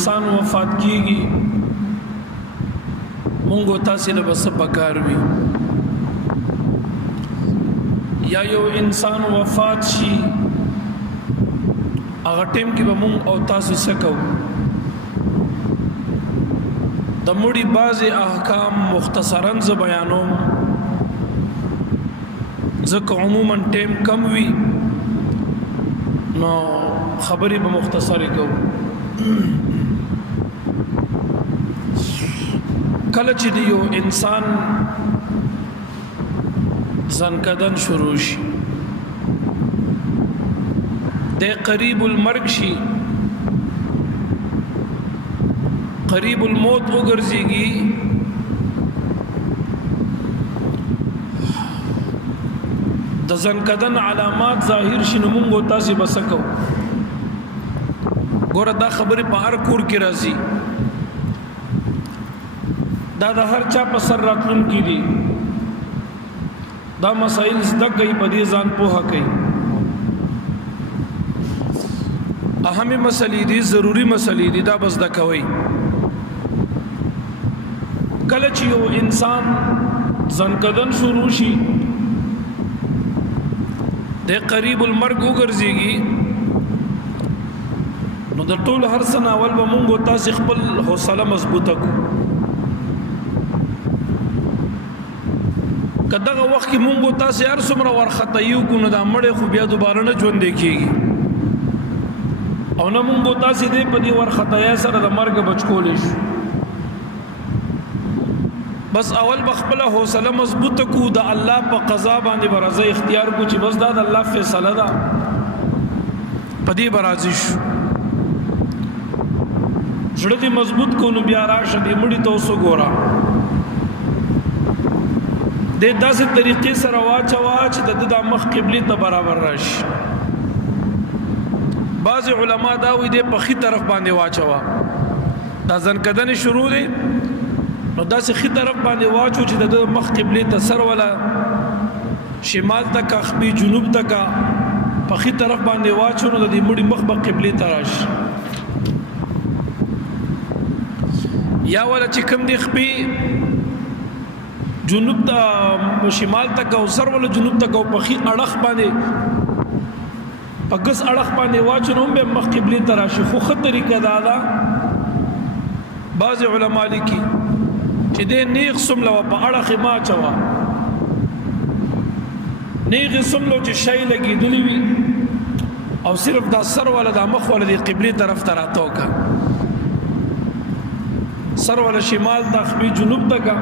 انسان وفات کیږي مونږ تاسو له بس پکار وي یا یو انسان وفات شي هغه ټیم کې به مونږ او تاسو سکو د مړي بعضی احکام مختصراً ز بیانوم ځکه عموما ټیم کم وي نو خبرې به مختصرې کوو کله چې دی یو انسان ځنکدن شروع شي د قریب المرګ شي قریب الموت وګرځيږي د ځنکدن علامات ظاهر شي نو موږ تاسو بسکو ګوره دا خبره په هر کور کې راځي دا د هر چا په سر راتلون کې دي دا مسائل زده کوي په دې ځان پوهه کوي اهمه مسلې دي ضروری مسلې دي دا بس د کوي کله چې یو انسان ځنکدن شروع شي د قریب المرګ وګرځيږي نو د ټول هر څه ناول به مونږ تاسو خپل حوصله مضبوطه کو کداغه وخت کې مونږ تاسو هر څومره ورخته یو کو نه د مړې خو بیا دوباره نه ژوند کیږي او نه مونږ تاسو دې په دې ورخته سره د مرګ بچ کولې شو بس اول بخپله حوصله مضبوطه کو د الله په قضا باندې برازه اختیار کو چې بس دا د الله فیصله ده پدې برازي شو زړه دې مضبوط کو نو بیا راشه دې مړی توسو ګورا دې داسې طریقې سره واچوا چې د مخ قبله ته برابر راشي بعض علما دا وي دې په خي طرف باندې واچوا دا ځنکدن شروع دي نو داسې خي طرف باندې واچو چې د مخ قبله ته سر ولا شمال تک خپي جنوب تک په خي طرف باندې واچو نو د دې مړي مخ په قبله ته راشي یا ولا چې کوم دی خپي جنوب ته شمال تک او سر ولا جنوب تک او په خي اړخ باندې پګس اړخ باندې واچو نو به مخ قبله ته راشي خو خطرې کدا دا بعض علما لیکي چې دې نیغ سملو په اړه ما چوا نیغ سملو چې شای لګیدلی وي او صرف دا سر ولا د مخ ولا د قبله طرف ته راتو کا سر ولا شمال د خپي جنوب ته کا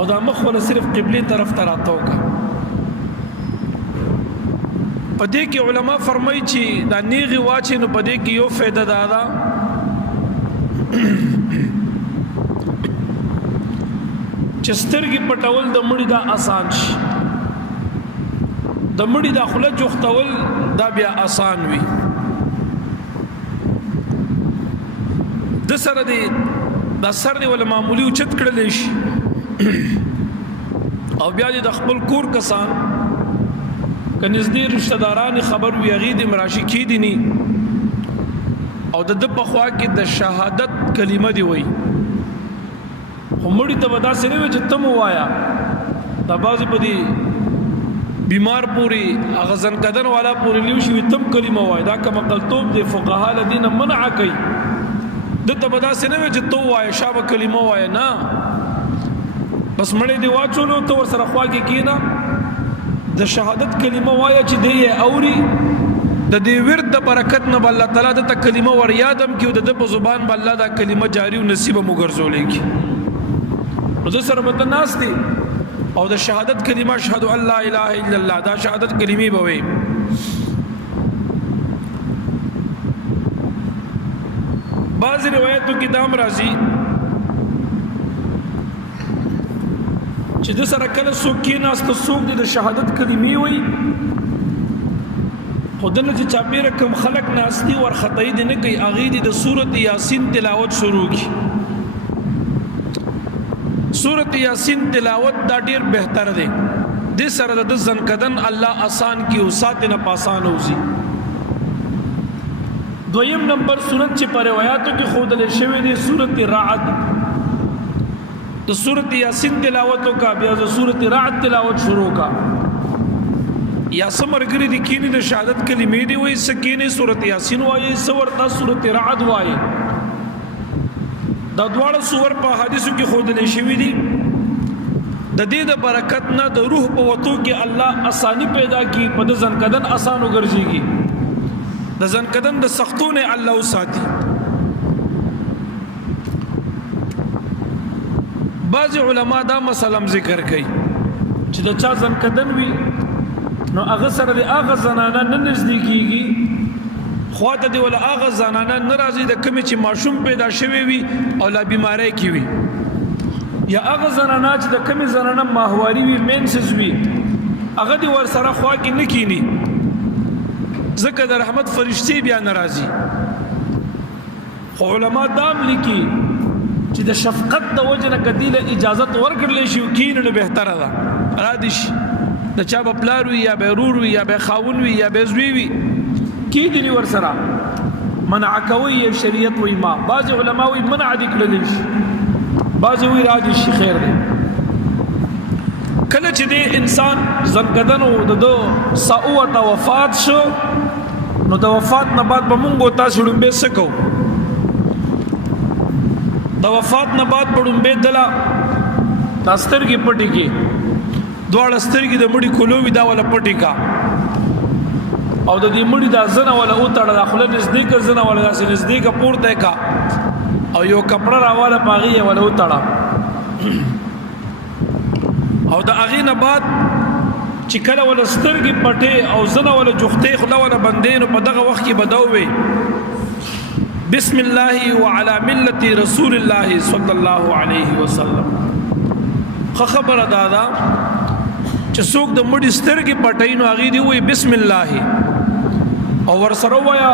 او د مخ ولا صرف قبله طرف ته راتو کا پدې کې علما فرمایي چې دا نیغ واچي نو پدې کې یو فائدہ ده چې سترګې پټول د مړي دا آسان شي د مړي د خله جوختول دا بیا آسان وي د سره دی د سر دی ول معمولی او چت کړل شي او بیا د خپل کور کسان کنيزدي رشتہ داران خبر وی غید مراشی کی دي ني او د په خوا کې د شهادت کلمه دی وای همړی ته ودا سره و چې تم وایا دا بازي په دي بیمار پوری اغزن کدن والا پوری لیو شي تم کلمه وای دا کوم قلتوب دي فقها الذين منع کوي د ته ودا سره و چې تو وای شابه کلمه وای نه بس مړی دی واچولو تو ور سره خوا کې کینا د شهادت کلمه وای چې دی اوري د دې ورد د برکت نه الله تعالی د کلمه ور یادم کیو د په زبان بل الله دا کلمه جاری او نصیب مګرزولې کی نو د سره مت ناس دي او د شهادت کلمه اشهد ان لا اله الا الله دا شهادت کلمې بوي بعض روایتو کې دام راځي چې د سره کله څوک کې ناس ته څوک د شهادت کلمې وي خودنه چې چاپیره کوم خلق ناستی ور خطای دي نه کوي اغه دي د سورته یاسین تلاوت شروع کی سورته یاسین تلاوت دا ډیر بهتر دی د سره د ځن کدن الله آسان کی او سات نه پاسان اوزي دویم نمبر سورت چې په روایتو کې ښودل شوی دی سورت رعد د سورت یاسین تلاوت کا بیا د سورت رعد تلاوت شروع کا یا سمرګری د کینی د شهادت کلمې دی وای سکینه سورت یاسین وای سورتا سورت رعد وای دا دواړه سور په حدیثو کې ښودل شوی دی د دې د برکت نه د روح په وتو کې الله اسانی پیدا کی په د ځنکدن اسانو ګرځيږي د ځنکدن د سختونه الله وساتي بعض علما دا مسلم ذکر کوي چې د چا ځنکدن وي نو هغه سره د هغه زنانه نه نزدیکيږي خواته دی ولا هغه زنانه ناراضي د کمی چې ماشوم پیدا شوی وي او لا بیماری کی وي یا هغه زنانه چې د کمی زنانه ماهواري وي مینسز وي هغه دی ور سره خوا کې نه کینی ځکه د رحمت فرشتي بیا ناراضي خو علما دام لیکي چې د شفقت د وجنه کدیله اجازه ورکړل شي کین نه بهتره ده را دي د چا په پلار وي یا به رور وي یا به خاون وي یا به زوی وي کی دي ور سره منع کوي شریعت وي ما بعض علما وي منع دي کړل شي بعض وی راځي شي خیر دی کله چې د انسان زنګدن او د ساوت وفات شو نو د وفات نه بعد به مونږ تاسو ډمبه سکو د وفات نه بعد پړمبه دلا داستر کی پټی کی دوړ استر کی د مړي کولوي دا ولا پټی کا او د دې مړي دا زنه ولا او تړه داخله نزدیک زنه ولا داسې نزدیک پورته کا او یو کپڑا راواله پاغي ولا وتړه او د اغه نه بعد چې کله ول سترګې پټه او زنه ول جوخته خلا ول بندین په دغه وخت کې بدوي بسم الله وعلى ملة رسول الله صلى الله عليه وسلم خبر دادا چې څوک د مړي سترګې پټه نو اغه دی وي بسم الله او ور سره ویا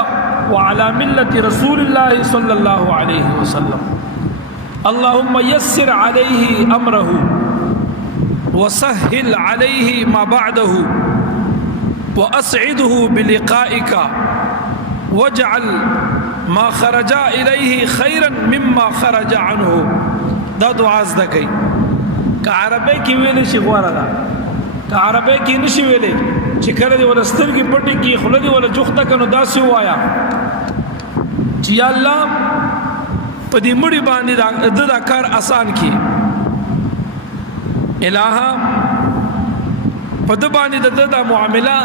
وعلى ملة رسول الله صلى الله عليه وسلم اللهم يسر عليه أمره وسهل عليه ما بعده وأسعده بلقائك واجعل ما خرج إليه خيرا مما خرج عنه دا دعا زدکی که عربی کی ویلی شي غواره ده که عربی کی نشي ویلی چې کله دی ول سترګې پټې کی خله دی ول جوخته کنو داسې وایا چې یا الله په دې مړي باندې دا کار آسان کی الها په دې باندې دا معاملہ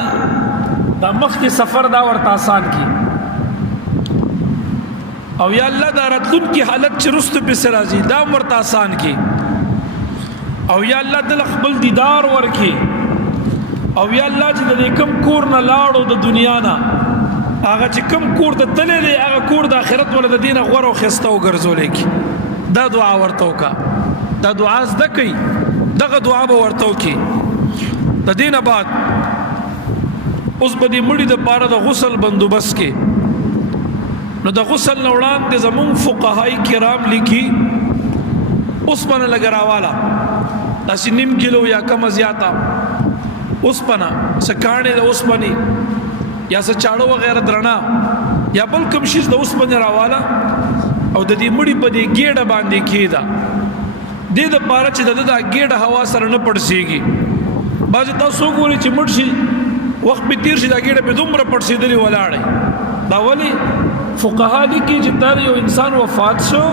دا مخکې سفر دا ورته آسان کی او یا الله دا راتلون کی حالت چې رستو په سرازي دا ورته آسان کی او یا الله د خپل دیدار ورکی او یا الله چې د کم کور نه لاړو د دنیا نه هغه چې کم کور ته تللی دی هغه کور د آخرت ول د دینه غوړ او خسته او ګرځولې کی دا دعا ورته وکا دا دعا زده کوي دغه دعا به ورته وکي د دینه بعد اوس به دې مړي د پاره د غسل بندوبست کې نو د غسل نوړان د زمون فقهای کرام لیکي اوس باندې لګراواله داسې نیم کیلو یا کم زیاته اوس پنا سکانې د اوس پني یا څه چاړو وغیرہ درنا یا بل کوم شي د اوس باندې راواله او د دې مړي په دې ګېډه باندې کېدا د دې لپاره چې د ګېډه هوا سره نه پړسيږي باز تاسو ګوري چې مړ شي وخت به تیر شي د ګېډه په دومره پړسېدلې ولاړې دا ولی فقها دي کې چې تر یو انسان وفات شو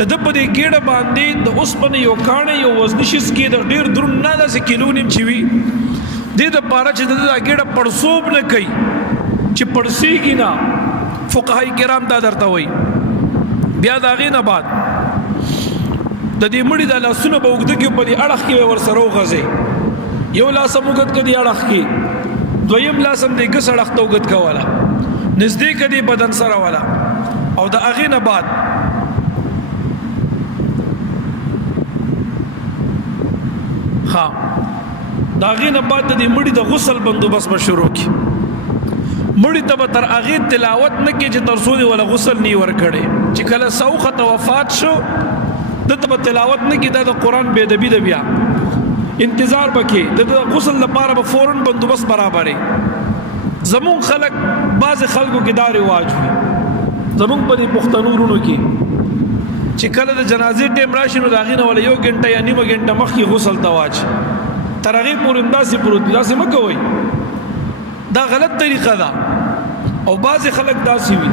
د په دې ګېډه باندې د اوس باندې یو کانه یو وزن شي کې د ډېر درون نه د کیلو نیم چی وي د دې لپاره چې د ګېډه پړسوب نه کوي چې پړسيږي نه فقهای کرام دا درته وایي بیا دا غي نه بعد د دې مړي د لاسونو په وګد کې په دې اړه کې ور سره وغځي یو لاس موګد کې دی اړه کې دویم لاس هم دې ګس اړه ته وګد کوله نزدیک دې بدن سره والا او د اغه نه بعد ها دا اغه نه بعد د مړي د غسل بندوبست به شروع کی مړي ته تر اغه تلاوت نه کې چې تر سودي ولا غسل نی ور کړي چې کله سوخه وفات شو دته تلاوت نه کې د قرآن بے ادبی د بیا انتظار بکې د غسل لپاره به فورن بندوبست برابرې زمون خلق بعض خلکو کې دا رواج وي زمونږ په دې پښتنو ورونو کې چې کله د جنازې ټیم راشي نو د هغې نه ولا 1 غنټه یا نیمه غنټه مخکې غسل ته واچي تر هغې پورې همداسې پروت دي داسې مه کوئ دا غلط طریقه ده او بعضې خلک داسې وي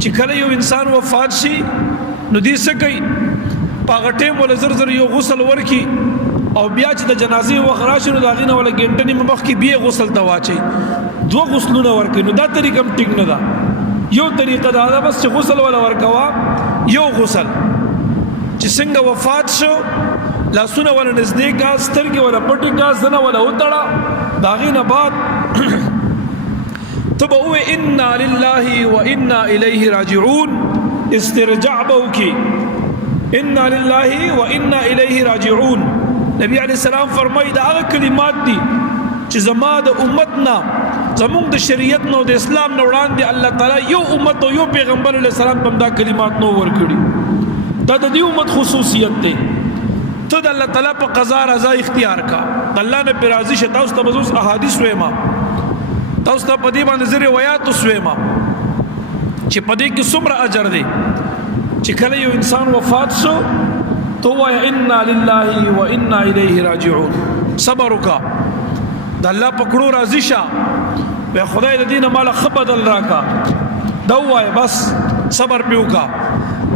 چې کله یو انسان وفات شي نو دوی څه کوي په هغه ټیم ولا زر زر یو غسل ورکي او بیا چې د جنازې وخت راشي نو د هغې نه ولا غنټه نیمه مخکې بیا غسل ته واچوي 2 غسلونه ورکوي نو دا طریقه هم ټیک نه ده یو طریقه دا ده بس چې غسل ولا ورکوه یو غسل چې څنګه وفات شو لاسونه ولا نږدې کا سترګې ولا پټې کا زنه ولا وتړه د هغې نه بعد ته به ووایې انا لله و انا الیه راجعون استرجاع به وکړي انا لله و انا الیه راجعون نبی علیہ السلام فرمایي دا هغه کلمات دي چې زما د امت نه زمونږ د شریعت نو د اسلام نه وړاندې الله تعالی یو امت او یو پیغمبر علیہ السلام په دا کلمات نو ورکړي دا د دې امت خصوصیت دی ته د الله تعالی په قضا رضا اختیار کا الله نه پر راضي شه تاسو ته بزوس احادیث وېما تاسو ته په دې باندې زری روایت وسوېما چې په دې کې څومره اجر دی چې کله یو انسان وفات شو تو وای انا لله و انا الیه راجعون صبر وکا د الله پکړو راضي شه به خدای د دینه مال خبدل راکا دا وای بس صبر پیوکا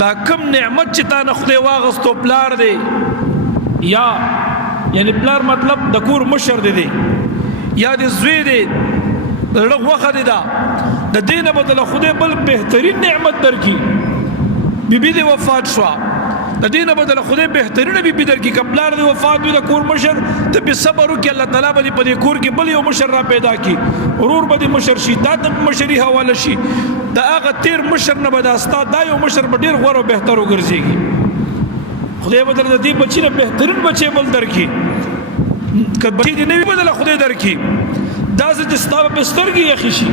دا کم نعمت چې تا نه خدای واغستو پلار دی یا یعنی پلار مطلب د کور مشر دی یا د زوی دی لږ وخت دی دا د دینه بدله خدای بل بهترین نعمت درکې بیبي دی وفات شو د دینه بدله خدای بهترین بیبي درکې کپلار دی وفات وي د کور مشر ته به صبر وکړي الله تعالی به په دې کور کې بل یو مشر را پیدا کړي ورور به مشر شي دا د مشري حواله شي دا هغه تیر مشر نه بداستا دا یو مشر به ډیر غوړ او بهتر وګرځيږي خدای بدل د دې بچی نه بهترین بچي بل درکې کله بچی دې نه بدله خدای درکې دا چې ستاسو په سترګې یخ شي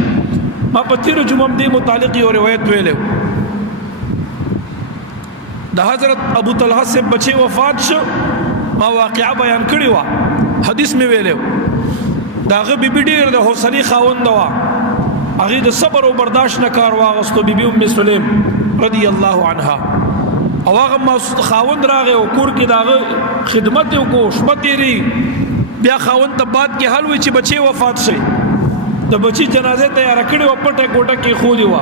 ما په تیر جمعه دې متعلق یو روایت ویلو د حضرت ابو طلحه سے بچي وفات شو ما واقعا بیان کړی و حدیث می ویلو داغه بیبي ډیر د حوصله خاوند و هغه د صبر او برداشت نه کار واغستو بیبي ام سلیم رضی الله عنها او هغه خاوند راغه او کور کې داغه خدمت وکړو شپه تیری بیا خاوند ته بعد کې حل وی چې بچي وفات شي د بچي جنازه تیار کړي او پټه کوټه کې خو دی و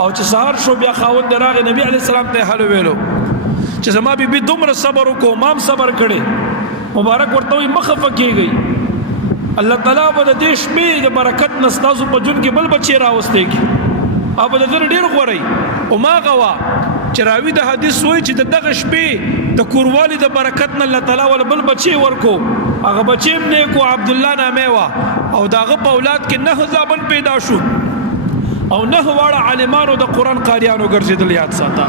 او چې سهار شو بیا خاوند راغه نبی علی السلام ته حل ویلو چې زما بیبي دومره صبر وکړو مام صبر کړي مبارک ورته وي مخفه کیږي الله تعالی په دې شپې د برکت نستاسو په جون کې بل بچي راوستي کی او په دې ډېر غوړی او ما غوا چې راوی د حدیث وای چې دغه شپې د کوروالي د برکت نه الله تعالی ول بل بچي ورکو هغه بچیم نه کو عبد الله نامه وا او داغه په اولاد کې نه ځابن پیدا شو او نه واړه عالمانو د قران قاریانو ګرځیدل یاد ساته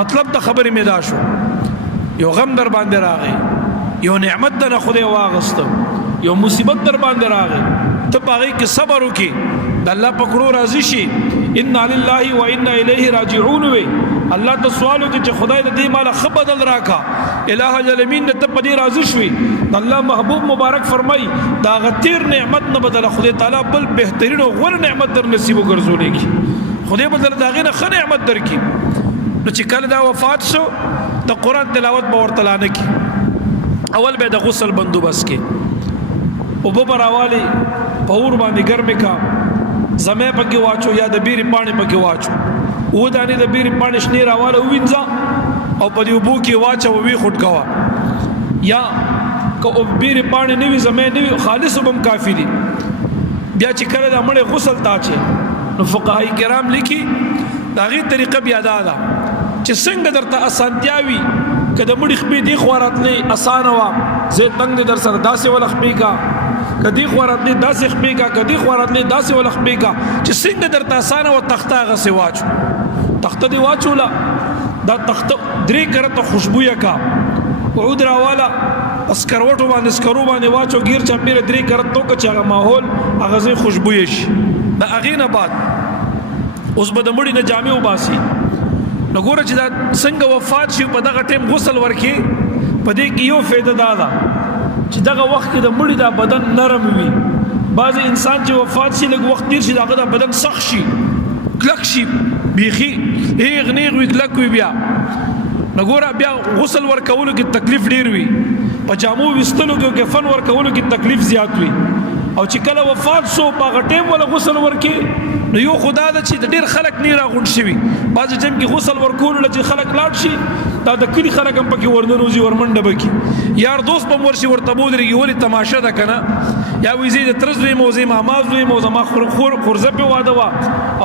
مطلب د خبرې می دا شو یو غم در باندې راغی یو نعمت د خدای واغستو یو مصیبت در باندې راغی ته پاره کې صبر وکي د الله پکړو راضي شي ان لله و انا الیه راجعون وی الله ته سوال وکي چې خدای د دې مال خبدل راکا الہ العالمین ته په دې راضي شوي الله محبوب مبارک فرمای دا غتیر نعمت نه بدل خدای تعالی بل بهترین او غوړ نعمت در نصیب وګرځولېږي خدای بدل دا غنه خ نعمت درکې نو چې کله دا وفات شو د قران تلاوت به ورته لانه کی اول به د غسل بندوبست کې او په براوالي پور باندې ګرمه کا زمې پکې واچو یا د بیرې پانی پکې واچو و دانی د بیرې پانی شنی راواله وینځه او په دې وبو کې واچو وی خټ کوا یا کو بیرې پانی نیوي زمې نیوي خالص وبم کافی دي بیا چې کله د مړې غسل تاچه نو فقهای کرام لیکي داغي طریقه بیا ده چې څنګه درته اسانتیاوي کله مړې خپې دی خوراتلې اسانه وا زه تنگ در سره داسې ولخپې کا کدی خوراتلې داسې خپې کا کدی خوراتلې داسې ولخپې کا چې څنګه درته اسانه و تخته غسه واچو تخته دی واچولا دا تخته درې کرته خوشبویا کا وعود راوالا اسکروټو باندې سکرو باندې واچو غیر چا پیر درې کرته کو چې ماحول هغه زې خوشبوې شي دا اغینه بعد اوس به د مړي نه جامع وباسي نو ګوره چې دا څنګه وفات شي په دغه ټیم غسل ورکي په دې کې یو فائدہ ده چې دغه وخت کې د مړي دا بدن نرم وي بعض انسان چې وفات شي لږ وخت تیر شي دغه بدن سخت شي کلک شي بیخي هیغ نیغ وي کلک وي بیا نګوره بیا غسل ورکولو کې تکلیف ډیر وي په جامو وستلو کې کفن ورکولو کې تکلیف زیات وي او چې کله وفات شو په ټیم ولا غسل ورکي نو یو خدا د چې ډیر خلک نه راغون شي بعض ټیم کې غسل ورکول چې خلک لاړ شي دا د کلی خلک هم پکې ورننوزي ورمنډه بکی یار دوست په ورشي ورته بودري ولې تماشه ده کنه یا وی زید ترزوی موزي ما مازوی موزه ما خورزه په واده وا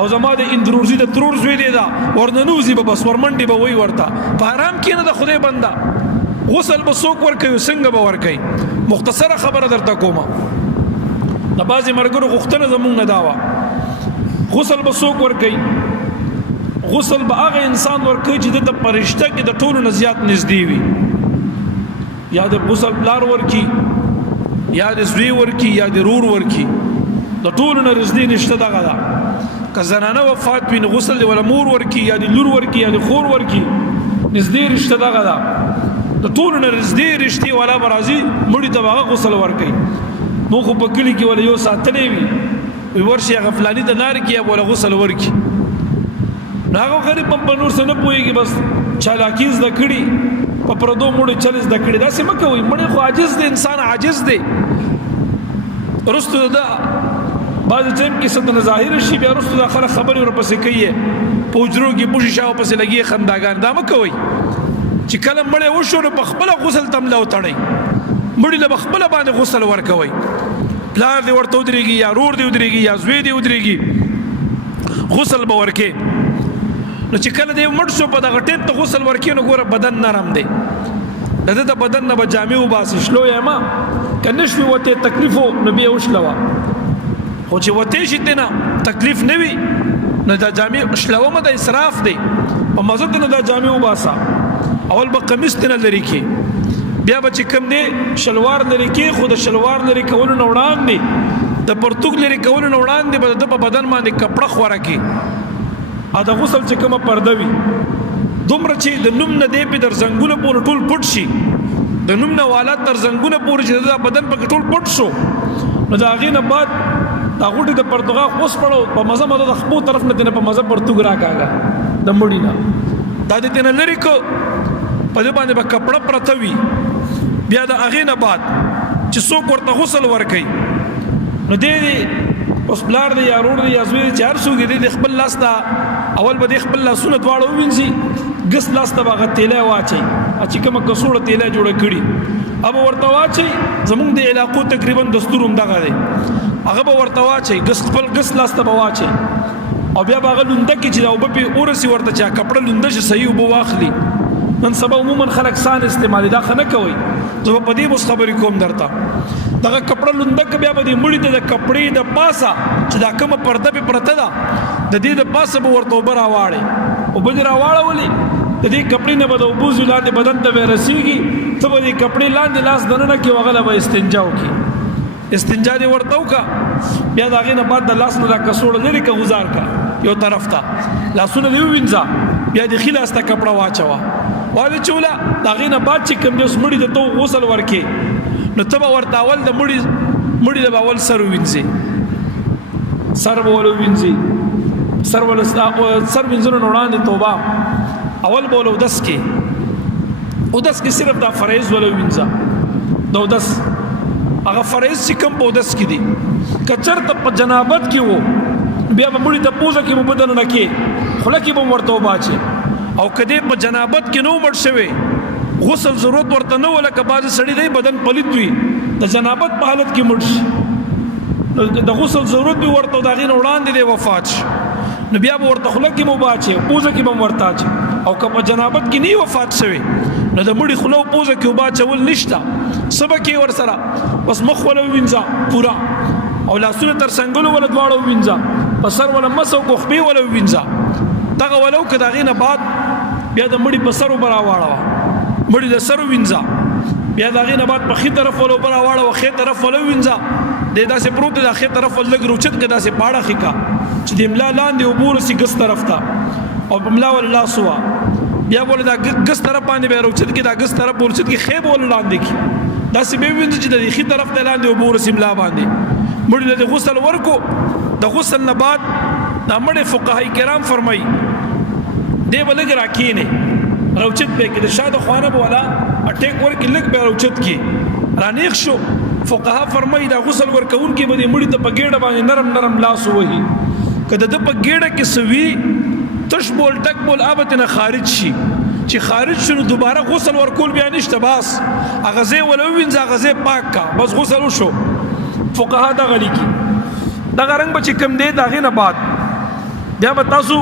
او زما د اندروزي د ترور زوی دی دا ورننوزي به بس ورمنډي به وای ورته په آرام کې نه د خدای بندا غسل به څوک ورکوي څنګه به ورکوي مختصره خبره درته کومه د بعضی مرګرو غوښتنه زمونږ نه داوا غسل به څوک ورکوي غسل به هغه انسان ورکوي چې د پرشته کې د ټولو نه زیات نږدې وي یا د غسل پلار ورکي یا د زوی ورکی یا د رور ورکی د ټولو نه رزدي نشته دغه دا که زنانه وفات وي نو غسل دی ولا مور ورکی یا د لور ورکی یا د خور ورکی نږدې رشته دغه دا د ټولو نه رزدي رشتي ولا برازي مړي ته هغه غسل ورکی مو خو په کلی کې ولا یو ساتلې وي ورشي غفلانی د نار کې ولا غسل ورکی ناغه غریب په نور څه نه پويږي بس چالاکیز د کړي په پردو موړي چلیز د کړي دا سم کوي مړي خو عاجز دی انسان عاجز دی رستو دا بعض ټیم کې ستنه ظاهر شي بیا رستو دا خبري ورپسې کوي پوجرو کې پوشي شاو پسې لګي خنداګان دا مکوي چې کله مړي وشو نو په خپل غسل تملا وتړي مړي له خپل باندې غسل ورکوي پلار دی ورته ودرېږي یا رور دی ودرېږي یا زوی دی ودرېږي غسل به ورکي نو چې کله دې مړ شو په دغه ټیم ته غسل ورکي نو ګوره بدن نرم دی د بدن نه به جامې وباسي شلو یې ما کنه شوي وته تکلیف نو بیا وشلوه خو چې وته شي نه تکلیف نه وي نه دا جامې شلوه ما د اسراف دی په مزه نه دا جامې وباسا اول به قمیص نه لري کې بیا به چې کم دی شلوار لري کې خو د شلوار لري کول نه وړاندې د پرتګ لري کول نه وړاندې به د بدن باندې کپړه خوره کې ا د غسل چې کومه پرده وي دومره چې د نوم نه دی په در زنګونه پور ټول پټ شي د نوم نه والا تر زنګونه پور چې د بدن په ټول پټ شو نو دا غینه بعد دا غوټي د پرتګا اوس پړو په مزه مده د خپل طرف نه په مزه پرتګ راکاګه د مړی نه دا دې نه لري کو په دې باندې به کپڑا پرته وي بیا د اغینه بعد چې څوک ورته غسل ورکي نو دې اوس بلار دی یا رور دی یا زوی دی هر څوک دی خپل لاس ته اول به خپل لاسونه دواړه وینځي ګس لاس ته هغه تیله واچي چې کومه کڅوړه تیله جوړه کړي اب ورته واچي زمونږ د علاقو تقریبا دستور هم دغه دی هغه به ورته واچي خپل ګس لاس ته واچي او بیا هغه لونده کې چې دا وب په اورسي ورته چا کپړه لونده شي صحیح وب واخلي نن سبا عموما خلک سان استعمالي دا خنه کوي زه په دې مس خبرې کوم درته دغه کپړه لونده کې بیا به دې مړی ته د کپړې د پاسه چې دا کومه پرده په پرته ده د دې د پاسه به ورته وبر راواړي او به راواړولې د دې کپړې نه به د وبوز لاندې بدن ته ورسیږي ته به دې کپړې لاندې لاس دننه کې وغله به استنجا وکړي استنجا دې ورته وکړه بیا دا غینه بعد د لاس نه را کسوړه لري که گزار کا یو طرف ته لاسونه دې وینځه بیا دې خلاص ته کپړه واچوه واده چولا دا غینه بعد چې کوم دې مړی ته غسل ورکې نو تبا ورته اول د مړی د اول سر وینځي سر بولو وینځي سر وینځنو وړاندې توبه اول بولو دس کې صرف دا فرایض ولو وینځه دا دس هغه فرایض چې کوم په دس کې دي کچر ته په جنابت کې وو بیا به مړی ته پوزه کې مبدل نه کې خله کې به ورته وباچي او کدی په جنابت کې نو مړ شوی غسل ضرورت ورته نه ولکه باز سړی دی بدن پلیت وي د جنابت په حالت کې مړ شي د غسل ضرورت به ورته دا غین وړاندې دی وفات شي نو بیا به ورته خله کې مباچي پوزه کې به ورته اچي او که په جنابت کې نه وفات شوی نو د مړي خلو پوزه کې وباچول نشته سبا کې ور سره بس مخ ولا وینځه پورا او لاسونه تر څنګهلو ولا دواړو وینځه په سر ولا مسو کو خپې ولا وینځه دغه ولو که دا غینه بعد بیا د مړي په سر وبرا واړه مړي د سر وینځه بیا دا غینه بعد په خې طرف ولا وبرا واړه او خې طرف ولا وینځه د داسې پروت د خې طرف ولګ روچت کې داسې پاړه خکا چې د املا لاندې وبور سي ګس طرف ته او املا ول الله سوا بیا ول دا ګس طرف باندې به روچت کې دا ګس طرف ورچت کې خې ول لاندې کې داسې به وینځي چې د خې طرف ته لاندې وبور سي املا باندې مړي د غسل ورکو د غسل نه بعد دا مړ فقهای کرام فرمایي دی بلګ راکینه روچت به کې د شاده خوانه بولا اٹیک ورکې لګ به روچت کې رانیخ شو فقها فرمایي دا غسل ورکون کې به مړی ته په ګېډه باندې نرم نرم لاس وهي کله د په ګېډه کې سوي تش بول ټک بول ابته نه خارج شي چې خارج شنو دوباره غسل ورکول بیا نشته بس اغزه ولوینځه اغزه پاک کا بس غسل وشو فقها دا غلي کی دا غرنګ بچ کم دی دا غینه بعد بیا به تاسو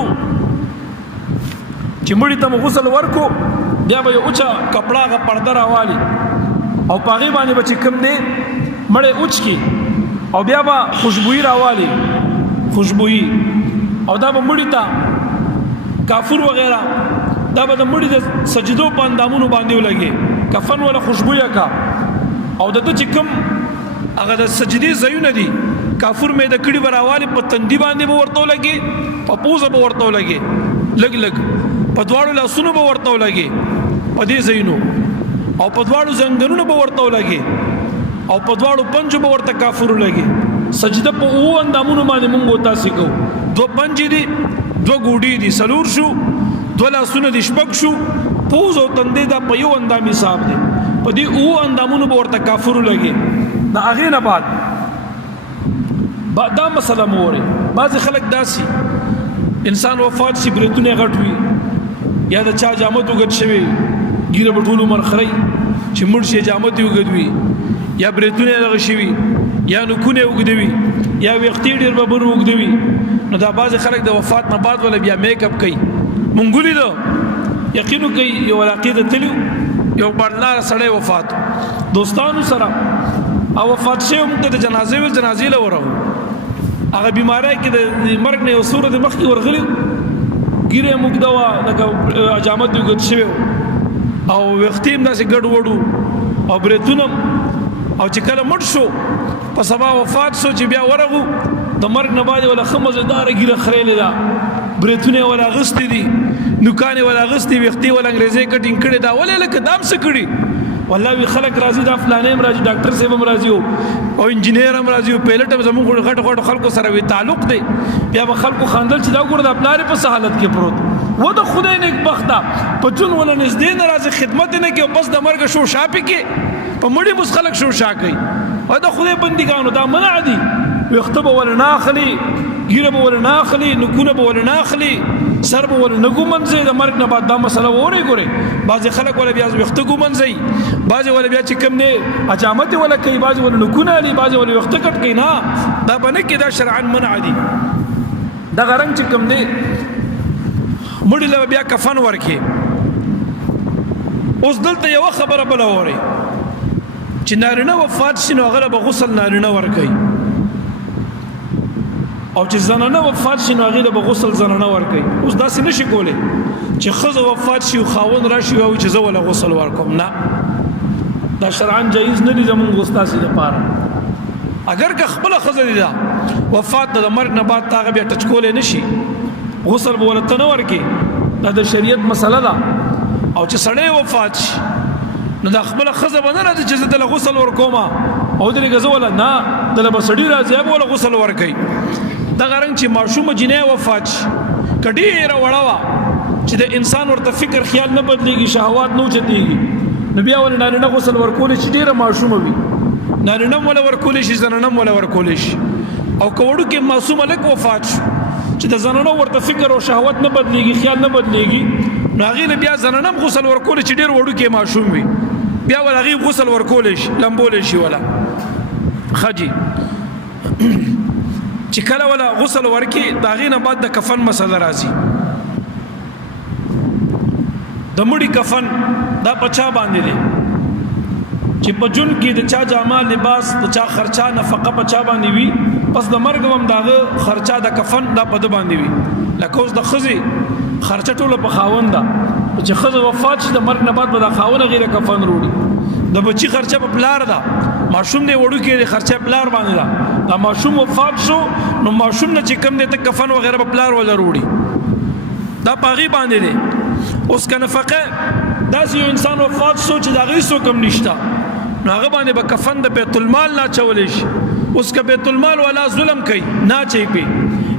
چې مړی ته غسل ورکو بیا به اوچا کپڑا غ پرده راوالي او پاغي باندې بچ کم دی مړی اوچ کی او بیا به خوشبوئی راوالي خوشبوئی او دا به مړی ته کافور وغیرہ دا به د مړی د سجدو په اندامونو باندې ولګي کفن ولا خوشبویا کا او د چې کوم هغه د سجدي زيونه دي کافور مې د کړي براوالي په تندي باندې به ورته لګي په پوزه به ورته لګي لګ لګ په دواړو لاسونو به ورته لګي په دې زينو او په دواړو زنګونو به ورته لګي او په دواړو پنجو به ورته کافور لګي سجده په او اندامونو باندې مونږ تاسو کو دو پنج دي دو ګوډي دي سلور شو دو لاسونه دي شپږ شو پوز او تندې دا په یو اندامي صاحب دي په دې او اندامونو به ورته کافور لګي دا هغه نه بعد دا مسله موري بعض خلک داسي انسان وفات شي برتونه غټوي یا د چا جامت وګت شوی ګیره بټولو مرخري چې مړ شي جامت وګدوي یا برتونه لغ شوی یا نکونه وګدوي یا وختي ډیر به بر وګدوي نو دا بعض خلک د وفات نه بعد ولا بیا میک اپ کوي مونږ لیدو یقینو کوي یو عقیده تلو یو بڑلار سړی وفات دوستانو سره او وفات شوی موږ ته جنازې لورو هغه بیماری کې د مرګ نه وسوره د مخ کې ورغلی ګیره موږ دوا لکه اجامت دی ګت شوی او وختیم داسې ګډ وډو او برتونم او چې کله مړ شو په سبا وفات شو چې بیا ورغو د مرګ نه بعد ولا خمزدار ګیره خړېلې دا برتونه ولا غستې دي نوکانه ولا غستې وختي ولا انګريزي کټینګ کړي دا ولې لکه دام څه کړي والله وی خلک راضي دا فلانه راضي ډاکټر صاحب هم راضي او انجینیر هم راضي او پیلټ هم زموږ غټ خلکو سره وی تعلق دی بیا به خلکو خاندل چې دا ګور د خپل په حالت کې پروت و د خدای نیک بخته په جون ولا نږدې ناراضي خدمت نه کوي بس د مرګ شو شاپي کې په مړي مس خلک شو شا کوي او د خدای بندګانو دا منع دي وختبه ولا ناخلي ګیره به ولا ناخلي نکونه به ولا ناخلي سر به ولا نګو منځي د مرګ نه بعد دا مسله وره ګوره بعض خلک ولا بیا وختګو منځي بعض ولا بیا چې کم نه اجامت ولا کوي بعض ولا نکونه لري بعض ولا وخت کټ کوي نه دا باندې کې دا شرعاً منع دي دا غرنګ چې کم نه مړي له بیا کفن ورکي اوس دلته یو خبره بل وره چې نارینه وفات شنو هغه به غسل نارینه ورکي او چې زنانه وفات شي نو هغه به غسل زنانه ورکي اوس داسې نشي کولی چې خزه وفات شي او خاوند راشي او چې زه ولا غسل ورکوم نه دا شرعاً جایز نه دي زموږ غوستاسي لپاره اگر که خپل خزه دي دا وفات د مرګ نه بعد تاغه بیا ټچ کولای نشي غسل به ولته نه ورکي دا د شریعت مسله ده او چې سړی وفات شي نو د خپل خزه باندې راځي چې زه د غسل ورکوما او د غزو ولا نه د لبسړي راځي به ولا غسل ورکي دا غرنګ چې ماشوم جنې وفات کډیره وړاوه چې د انسان ورته فکر خیال نه بدلېږي شهوات نه چتېږي نبي اول نه غسل ورکول شي ډیره ماشوم وي نه ولا ورکول شي زنانه ولا ورکول شي او کوړو کې معصوم الک وفات چې د زنانه ورته فکر او شهوات نه بدلېږي خیال نه بدلېږي نو هغه بیا زنانه غسل ورکول شي ډیر وړو کې ماشوم وي بیا ولا هغه غسل ورکول شي لمبول شي ولا خجي چې کله ولا غسل ورکی دا غینه بعد د کفن مسله راځي د مړي کفن دا پچا باندې دي چې په جون کې د چا جامه لباس د چا خرچا نفقه پچا باندې وي پس د مرګ هم داغه خرچا د کفن دا په د باندې وي لکه اوس د خزي خرچه ټوله په خاوند ده چې خزه وفات شي د مرګ نه بعد به د خاوند غیر کفن وروړي د بچی خرچه په پلار ده ماشوم دی وړو کې د خرچه پلار باندې ده دا ماشوم وفات شو نو ماشوم نه چې کم دی ته کفن وغیرہ په پلار ولا وروړي دا پاغي باندې دی اوس کنه فقه داس یو انسان وفات شو چې دا غي سو کم نشتا نو هغه باندې به کفن د بیت المال نه چولې شي اوس که بیت المال ولا ظلم کوي نه چي پی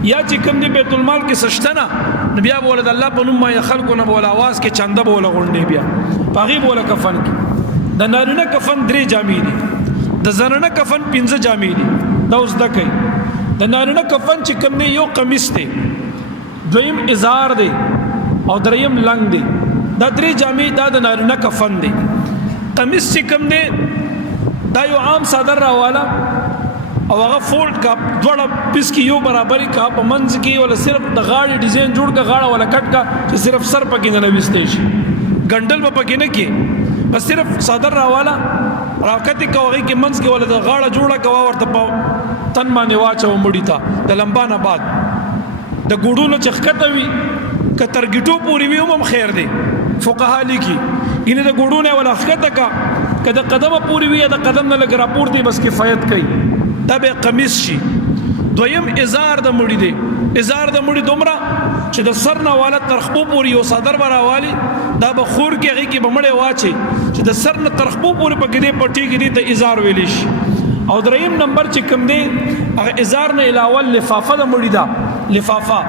یا چې کوم دی بیت المال کې سشتنه بیا بوله د الله په نوم باندې خلکو نه بوله आवाज کې چنده بوله غونډې بیا پاغي بوله کفن کې د نارینه کفن 3 جامې دي د زنانه کفن 15 جامې دي دا اوس د کوي د نارینه کفن چې کوم دی یو قمیص دی دویم ازار دی او دریم لنګ دی دا 3 جامې دا د نارینه کفن دی قمیص چې کوم دی دا یو عام صدر راواله او هغه فولډ کا دوړه پیس کې یو برابرۍ کا په منځ کې ولا صرف د غاړې ډیزاین جوړ کا غاړه ولا کټ کا چې صرف سر پکې نه نويستې شي ګنډل په پکې نه کې بس صرف صدر راواله راکته کوي کې منځ کې ولا د غاړه جوړه کا ورته تن باندې واچو مړی تا د لمبانه بعد د ګوډونو چخکته وي کترګټو پوری وي هم خیر دی فقها لیکي ینه د ګوډونه ولا خکته کا کده قدمه پوری وي د قدم نه لګ راپور دی بس کفایت کوي دا به قمیص شي دویم ازار د مړی دی ازار د مړی دومره چې د سر نه والا ترخبو پوری یو صدر براوالي دا به خور کې هغه کې بمړې واچي چې د سر نه ترخبو پوری په کې دی پټي کې دی ته ازار ویل شي او دریم نمبر چې کوم دی هغه ازار نه علاوه لفافه د مړی دا لفافه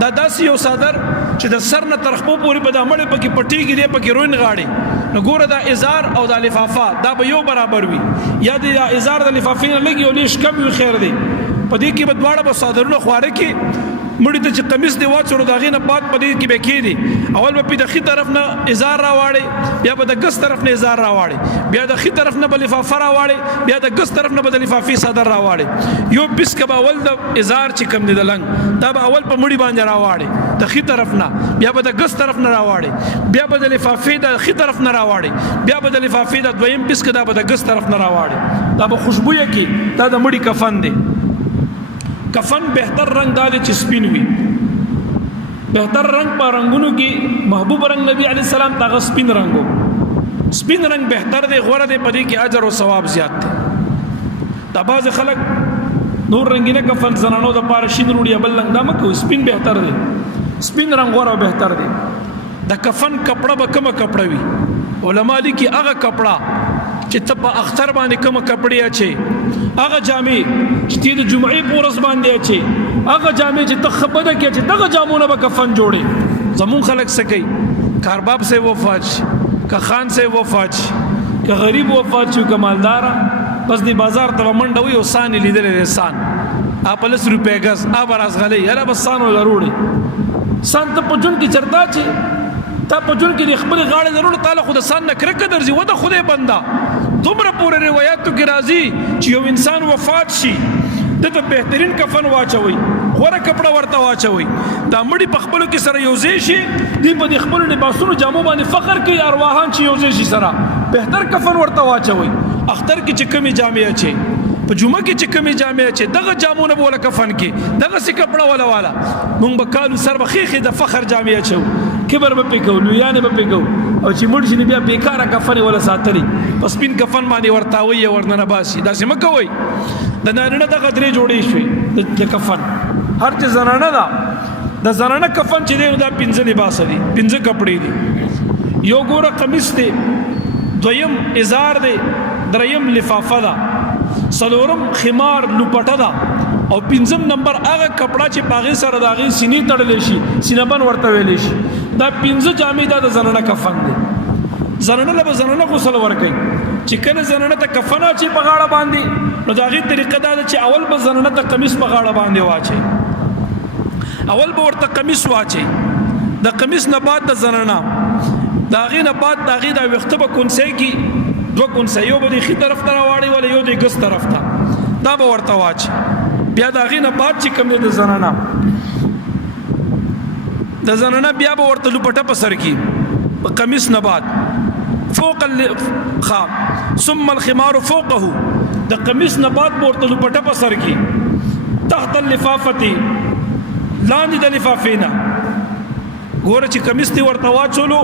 دا داسې یو صدر چې د سر نه ترخبو پوری په د مړی په کې پټي کې دی په کې روین غاړي نو ګوره دا ازار او دا لفافه دا به یو برابر وي یا د ازار د لفافې نه لګي او لیش کم وي خیر دی په دې کې به دواړه به صادرونه خواره کې مړی ته چې قمیص دی واچو دا غینه بعد په دې کې به کې دي اول به په دخي طرف نه ازار راواړي بیا به د ګس طرف نه ازار راواړي بیا د خي طرف نه به لفافه راواړي بیا د ګس طرف نه به د لفافې صدر راواړي یو بیس کبا اول د ازار چې کم دی د لنګ دا به اول په مړی باندې راواړي د خي طرف نه بیا به د ګس طرف نه راواړي بیا به د لفافې د خي طرف نه راواړي بیا به د لفافې د دویم بیس کدا به د ګس طرف نه راواړي دا به خوشبويه کی دا د مړی کفن دی کفن بهتر رنگ داده چې سپین وي بهتر رنگ په رنگونو کې محبوب رنگ نبی علی السلام تاغه سپین رنگو سپین رنگ بهتر دی غوړه دی پدې کې اجر او ثواب زیات دی دا باز خلک نور رنگینه کفن زنانو د پاره شین روړي بل رنگ دا مکو سپین بهتر دی سپین رنگ غوړه بهتر دی د کفن کپڑا به کومه کپڑا وي علما دي کې هغه کپڑا چې ته په اختر باندې کومه کپڑے اچي هغه جامې چې د جمعې پورس باندې اچي هغه جامې چې ته خبره کې چې دغه جامونه به کفن جوړي زمون خلک سکی کارباب سے وفات کا خان سے وفات کا غریب وفات شو کمالدار بس دی بازار ته منډه وي او سان لیدل انسان اپلس روپے غس ابراز غلي یاره بس سانو ضروري سان ته پجون کی چرتا چی تا پجون کی خپل غاړه ضرور تعالی خود سان نکره درځي و ته خدای بندا دومره پورې روایتو کې راځي چې یو انسان وفات شي دته بهترین کفن واچوي غوړه کپڑا ورته واچوي دا مړي په خپلو کې سره یوځي شي دی په خپل لباسونو جامو باندې فخر کوي ارواحان چې یوځي شي سره بهتر کفن ورته واچوي اختر کې چې کمی جامې اچي په جمعه کې چې کمی جامې اچي دغه جامونه بوله کفن کې دغه سي کپڑا والا مونږ به کالو سر بخیخه د فخر جامې اچو کبر به پکو لویانه به پکو او چې مړ شي بیا بیکاره کفن ولا ساتري پس پین کفن باندې ورتاوي ورننه باسي دا سم کوي د نارینه د قدرې جوړې شوې د کفن هر چې زنانه دا د زنانه کفن چې دی دا 15 لباس دي 15 کپڑے دي یو ګوره قمیص دی دویم ازار دی دریم لفافه ده سلورم خمار لپټه ده او 5 نمبر هغه کپڑا چې باغې سره داغي سینې تړلې شي سینبن ورته ویلې شي دا 15 جامې د زنانه کفن دي زنانه له زنانه غسل ورکي چې کله زنانه ته کفن اچي په غاړه باندې نو داغي طریقه دا چې اول به زنانه ته قمیص په غاړه باندې واچي اول به ورته قمیص واچي د قمیص نه بعد د زنانه داغي نه بعد داغي د وخت په کونسه کې دوه کونسه یو به خي طرف ته راوړي ولا یو د ګس طرف ته دا به ورته واچي بیا داغي نه بعد چې کوم د زنانه بیا به ورته لپټه په سر کې قمیص نه بعد فوق الخام ثم الخمار فوقه د قمیص نه بعد ورته لپټه په سر کې تحت اللفافه لاندې د لفافینا ګوره چې قمیص دی ورته واچولو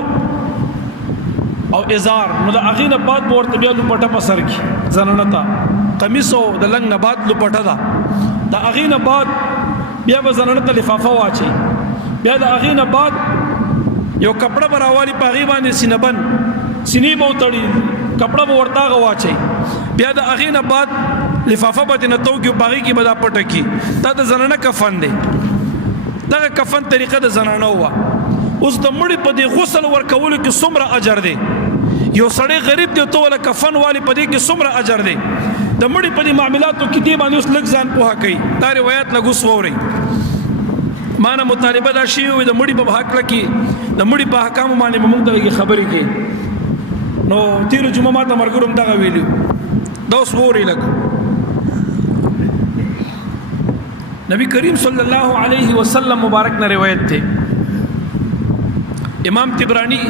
او ازار نو د اغینه بعد ورته بیا لپټه په سر کې زنانه تا قمیص او د لنګ نه بعد لپټه ده د اغینه بعد بیا به زنانه ته لفافه واچي بیا د اغینه بعد یو کپڑا براوالي پاغي باندې سینبن سینې به وتړي کپڑا به ورتا غواچي بیا د اغینه بعد لفافه باندې نه توګي پاغي کې بدا پټه کی دا د زنانه کفن دی دغه کفن طریقه د زنانو وه. اوس د مړي په دې غسل ورکولو کې څومره اجر دی؟ یو سړی غریب دی ته ولا کفن والی په دې کې څومره اجر دی؟ د مړي په دې معاملاتو کې دې باندې اوس لږ ځان پوهه کوي. دا روایت لږ اوس واورئ. ما نه مطالبه دا شوې وي د مړي په هکله کې د مړي په احکامو باندې به موږ دغه خبرې کوي. نو تېره جمعه ما ته ملګرو هم دغه ویلي. دا اوس واورئ لږ. نبی کریم صلی الله علیه وسلم مبارک نه روایت دی. امام طبرانی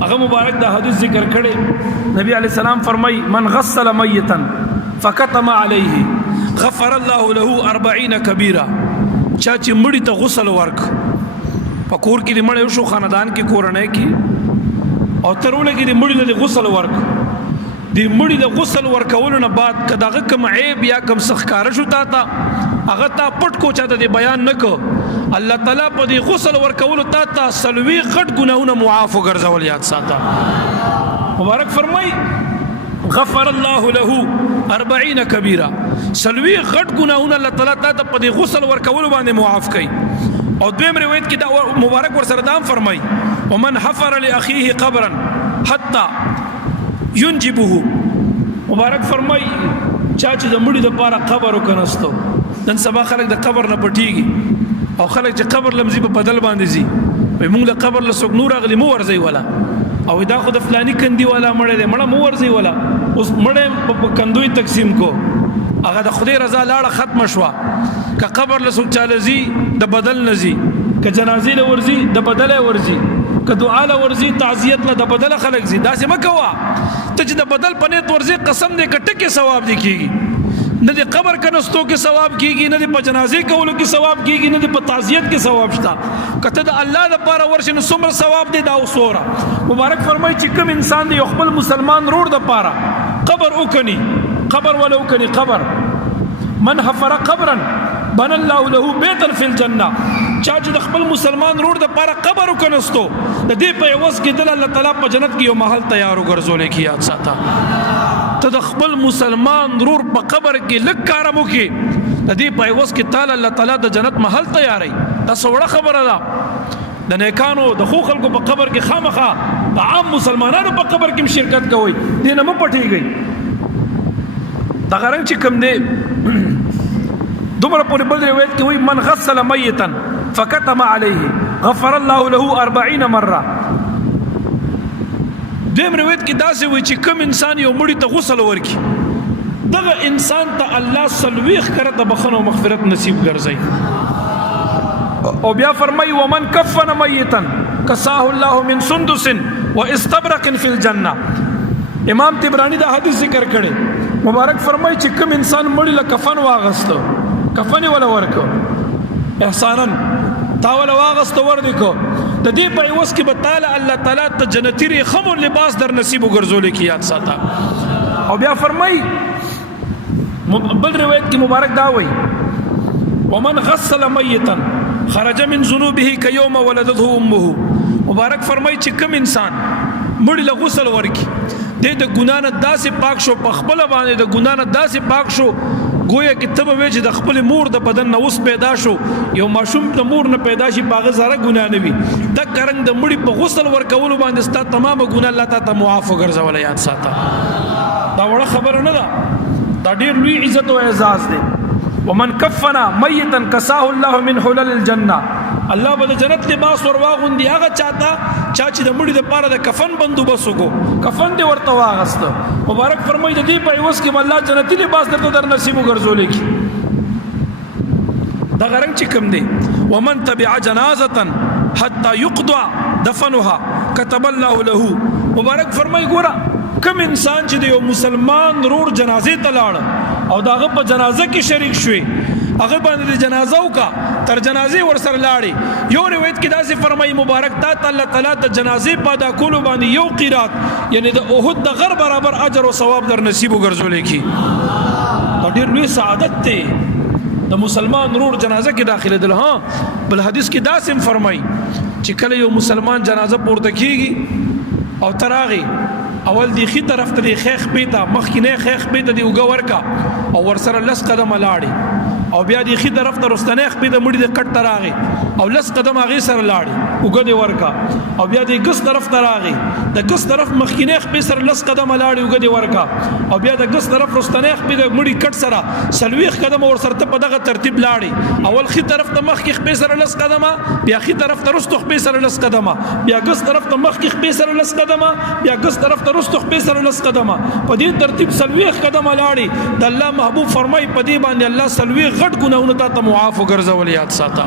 هغه مبارک دا حدیث ذکر کړي. نبی علیہ السلام فرمای من غسل میتا فکتم علیه غفر الله له 40 کبیره. چا چې مړی ته غسل ورک په کور کې مړی شو خاندان کې کورنۍ کې او ترونه کې مړی له غسل ورک دی مړی د غسل ورکولو نه بعد کداغه کوم عیب یا کوم سخکار شو تا هغه تا پټ کو چاته دی بیان نکو الله تعالی په دې غسل ورکولو تا سلوي غټ ګناونه معاف وګرځول یاد ساته. مبارک فرمای غفر الله له 40 کبیره. سلوي غټ ګناونه الله تعالی تا په دې غسل ورکولو باندې معاف کړي. او دویم روایت کې دا مبارک ورسره دام فرمای ومن حفر لاخيه قبرا حتى ينجبه. مبارک فرمای چا چې د مړي د پاره قبر وکنهستو. نن سبا خلک د قبر نه پټیږي او خلک چې قبر لمزي په بدل باندې زی وي موږ د قبر له څوک نور اغلی مو ورځي ولا او دا خو د فلانی کندي والا مړ دی مړه مو ورځي ولا اوس مړ په کندوی تقسیم کو هغه د خدای رضا لاړه ختم شوه. که قبر له څوک چاله زی د بدل نزي که جنازې له ورځي د بدل ورځي که دعا له ورځي تعزیت له د بدل خلک زی داسې مکوا ته چې د بدل پنه ورځي قسم دې کټه کې ثواب دی کیږي نه د قبر کنستو کې ثواب کیږي نه د په جنازې کولو کې ثواب کیږي نه د په تعزیت کې ثواب شته. کته د الله لپاره ورشي نو څومره ثواب دی دا وسوره. مبارک فرمای چې کوم انسان دی خپل مسلمان رور د پاره قبر وکني قبر ولو کني قبر من حفر قبرا بنى الله له بيتا في الجنه. چا چې د خپل مسلمان رور د پاره قبر وکنستو د دې په عوض کې د الله تعالی په جنت کې یو محل تیار وګرځول کی یاد ساته. ته د خپل مسلمان ضرور په قبر کې لک کارمو کې د دې په عوض کې تعالی الله تعالی د جنت محل تیاري. تاسو وړه خبره ده د نیکانو د خو خلکو په قبر کې خامخا د عام مسلمانانو په قبر کې شرکت کوي دینه مو پټیږي. دا غرنګ چې کوم دی دومره پورې بل روایت کې وي من غسل میتا فكتم عليه غفر الله له 40 مره. دیم روایت کې داسې وي چې کوم انسان یو مړی ته غسل ورکي دغه انسان ته الله سلويخ کړه د بخښنه او مغفرت نصیب ګرځي. او بیا فرمای ومن کفن میتا کساه الله من سندس واستبرق في الجنه. امام طبرانی دا حدیث ذکر کړي. مبارک فرمای چې کوم انسان مړی له کفن واغستو کفن ولا ورکو احسانا تا ولا واغستو ور دکو د دې په اوس کې به تعالی الله تعالی ته جنتی رخم او لباس در نصیب وګرځول کی یاد ساته. او بیا فرمای بل روایت کې مبارک دا وای ومن غسل میتا خرج من ذنوبه كيوم ولدته امه. مبارک فرمای چې کوم انسان مړی له غسل ورکی د ګنا نه داسې پاک شو په خپل باندې د ګنا نه داسې پاک شو گویا کې تبه وی چې د خپل مور د بدن نه اوس پیدا شو یو ماشوم د مور نه پیدا شي باغه زره ګنا نه وي د کرنګ د مړي په غسل ورکول باندې ستا تمام ګنا الله تعالی معاف وګرځول یاد ساته. دا وړه خبره نه ده دا ډیر لوی عزت او اعزاز دی. ومن کفن میتا کساه الله من حلل الجنه. الله به جنت لباس ورواغوندي هغه چاته چا چې د مړي د پاره د کفن بندوبس وکړو کفن دې ورته واغست. مبارک فرمایي د دې په اوس کې الله جنتی لباس درته در نصیب وګرځولې کی. دا غرنګ چې کوم دی ومن تبع جنازه حتى يقضى دفنها كتب الله له. مبارک فرمایي ګوره کوم انسان چې د یو مسلمان رور جنازې ته لاړ او داغه په جنازه کې شریک شوی هغه باندې جنازه وکا تر جنازې ورسره لاړې. یو روایت کې داسې فرمایي مبارک تا الله تعالی ته جنازې پادا کولو باندې یو قرات یعنی د احد د غر برابر اجر او ثواب در نصیب وګرځولې کی. دا ډېر لوی سعادت دی د مسلمان رور جنازه کې داخله دل. ها بل حدیث کې داسې فرمایي چې کله یو مسلمان جنازه پورته کیږي او تراغي اول دی خي طرف ته خیخ پیتا مخکینه خیخ پیتا دی وګور کا او ورسره لس قدم لاړې او بیا د خي طرف ته رستنه خپې د مړي د کټ ته راغی او لس قدم هغې سره لاړې اوږدې ورکا او بیا د ګس طرف ته راغی د ګس طرف مخکینی خپې سره لس قدمه لاړې اوږدې ورکا او بیا د ګس طرف رستنه خپې د مړي کټ سره 40 قدمه ورسره ته په دغه ترتیب لاړې اول خي طرف ته مخکې خپې سره لس قدمه بیا خي طرف ته رستو خپې سره لس قدمه بیا ګس طرف ته مخکې خپې سره لس قدمه بیا ګس طرف ته رستو خپې سره لس قدمه په دې ترتیب 40 قدمه لاړې د الله محبوب فرمای په دې باندې الله 40 غټ ګناهونه ته معاف وګرځول یاد ساته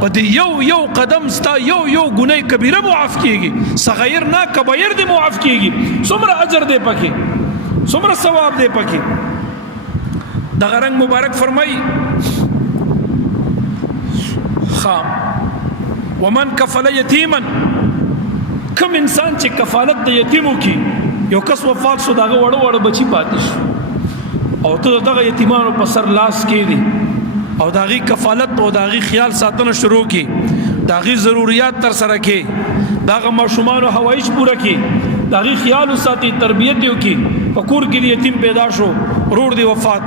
په دې یو قدم ستا یو ګناه کبیره معاف کیږي صغیر نه کبایر دې معاف کیږي څومره اجر دې پکې څومره ثواب دې پکې دغه رنگ مبارک فرمای ومن کفل یتیما کم انسان چې کفالت د یتیمو کی یو کس وفات شو دغه وړو بچی پاتې شو او ته دغه یتیمانو په سر لاس کېدی او داغي کفالت او داغي خیال ساتنه شروع کی داغي ضرورت تر سره کی داغه ماشومان هوایش پوره کی داغي خیال ساتي تربیت یو کی پکور کې یتیم پیدا شو رور دی وفات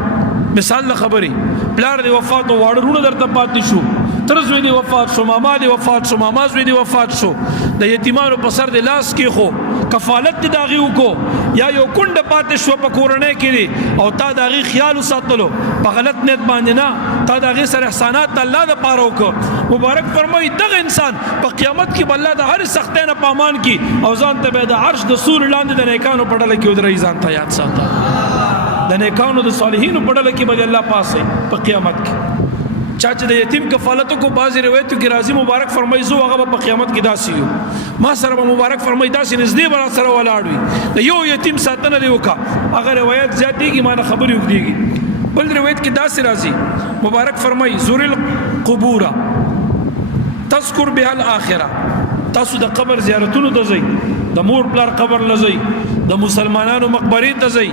مثال خبري پلار دی وفات او وړو درته پاتې شو ترزوی دی وفات شو ماما دی وفات شو ماما زوی دی وفات شو د یتیمانو په سر دی لاس کې خو کفالت دی داغي وکړو یا یو کونډه پاتې شو په کورنۍ کې او تا داغي خیال ساتلو په غلط نیت باندې نه تا داغي سره احسانات الله د پاره وکړو مبارک فرمایي دغه انسان په قیامت کې الله د هر سختۍ نه پامان کی او ځان ته به د عرش د سور لاندې د نیکانو په ډله کې ودرې ځان ته یاد ساته د نیکانو د صالحینو په ډله کې به الله پاسه په قیامت کې چاچ د یتیم کفالت کو بعضی روایتو کې راځي مبارک فرمایي زو هغه په قیامت کې داسي یو ما سره مبارک فرمایي داسي نږدې بر سره ولاړ وي یو یتیم ساتنه دی وکا هغه روایت زیاتېږي ما نه خبرې وکړي بل روایت کې داسي راځي مبارک فرمایي زور القبور تذكر بها الاخره تاسو د قبر زیارتونو ته ځئ د مور پلار قبر لځئ د مسلمانانو مقبرې ته ځئ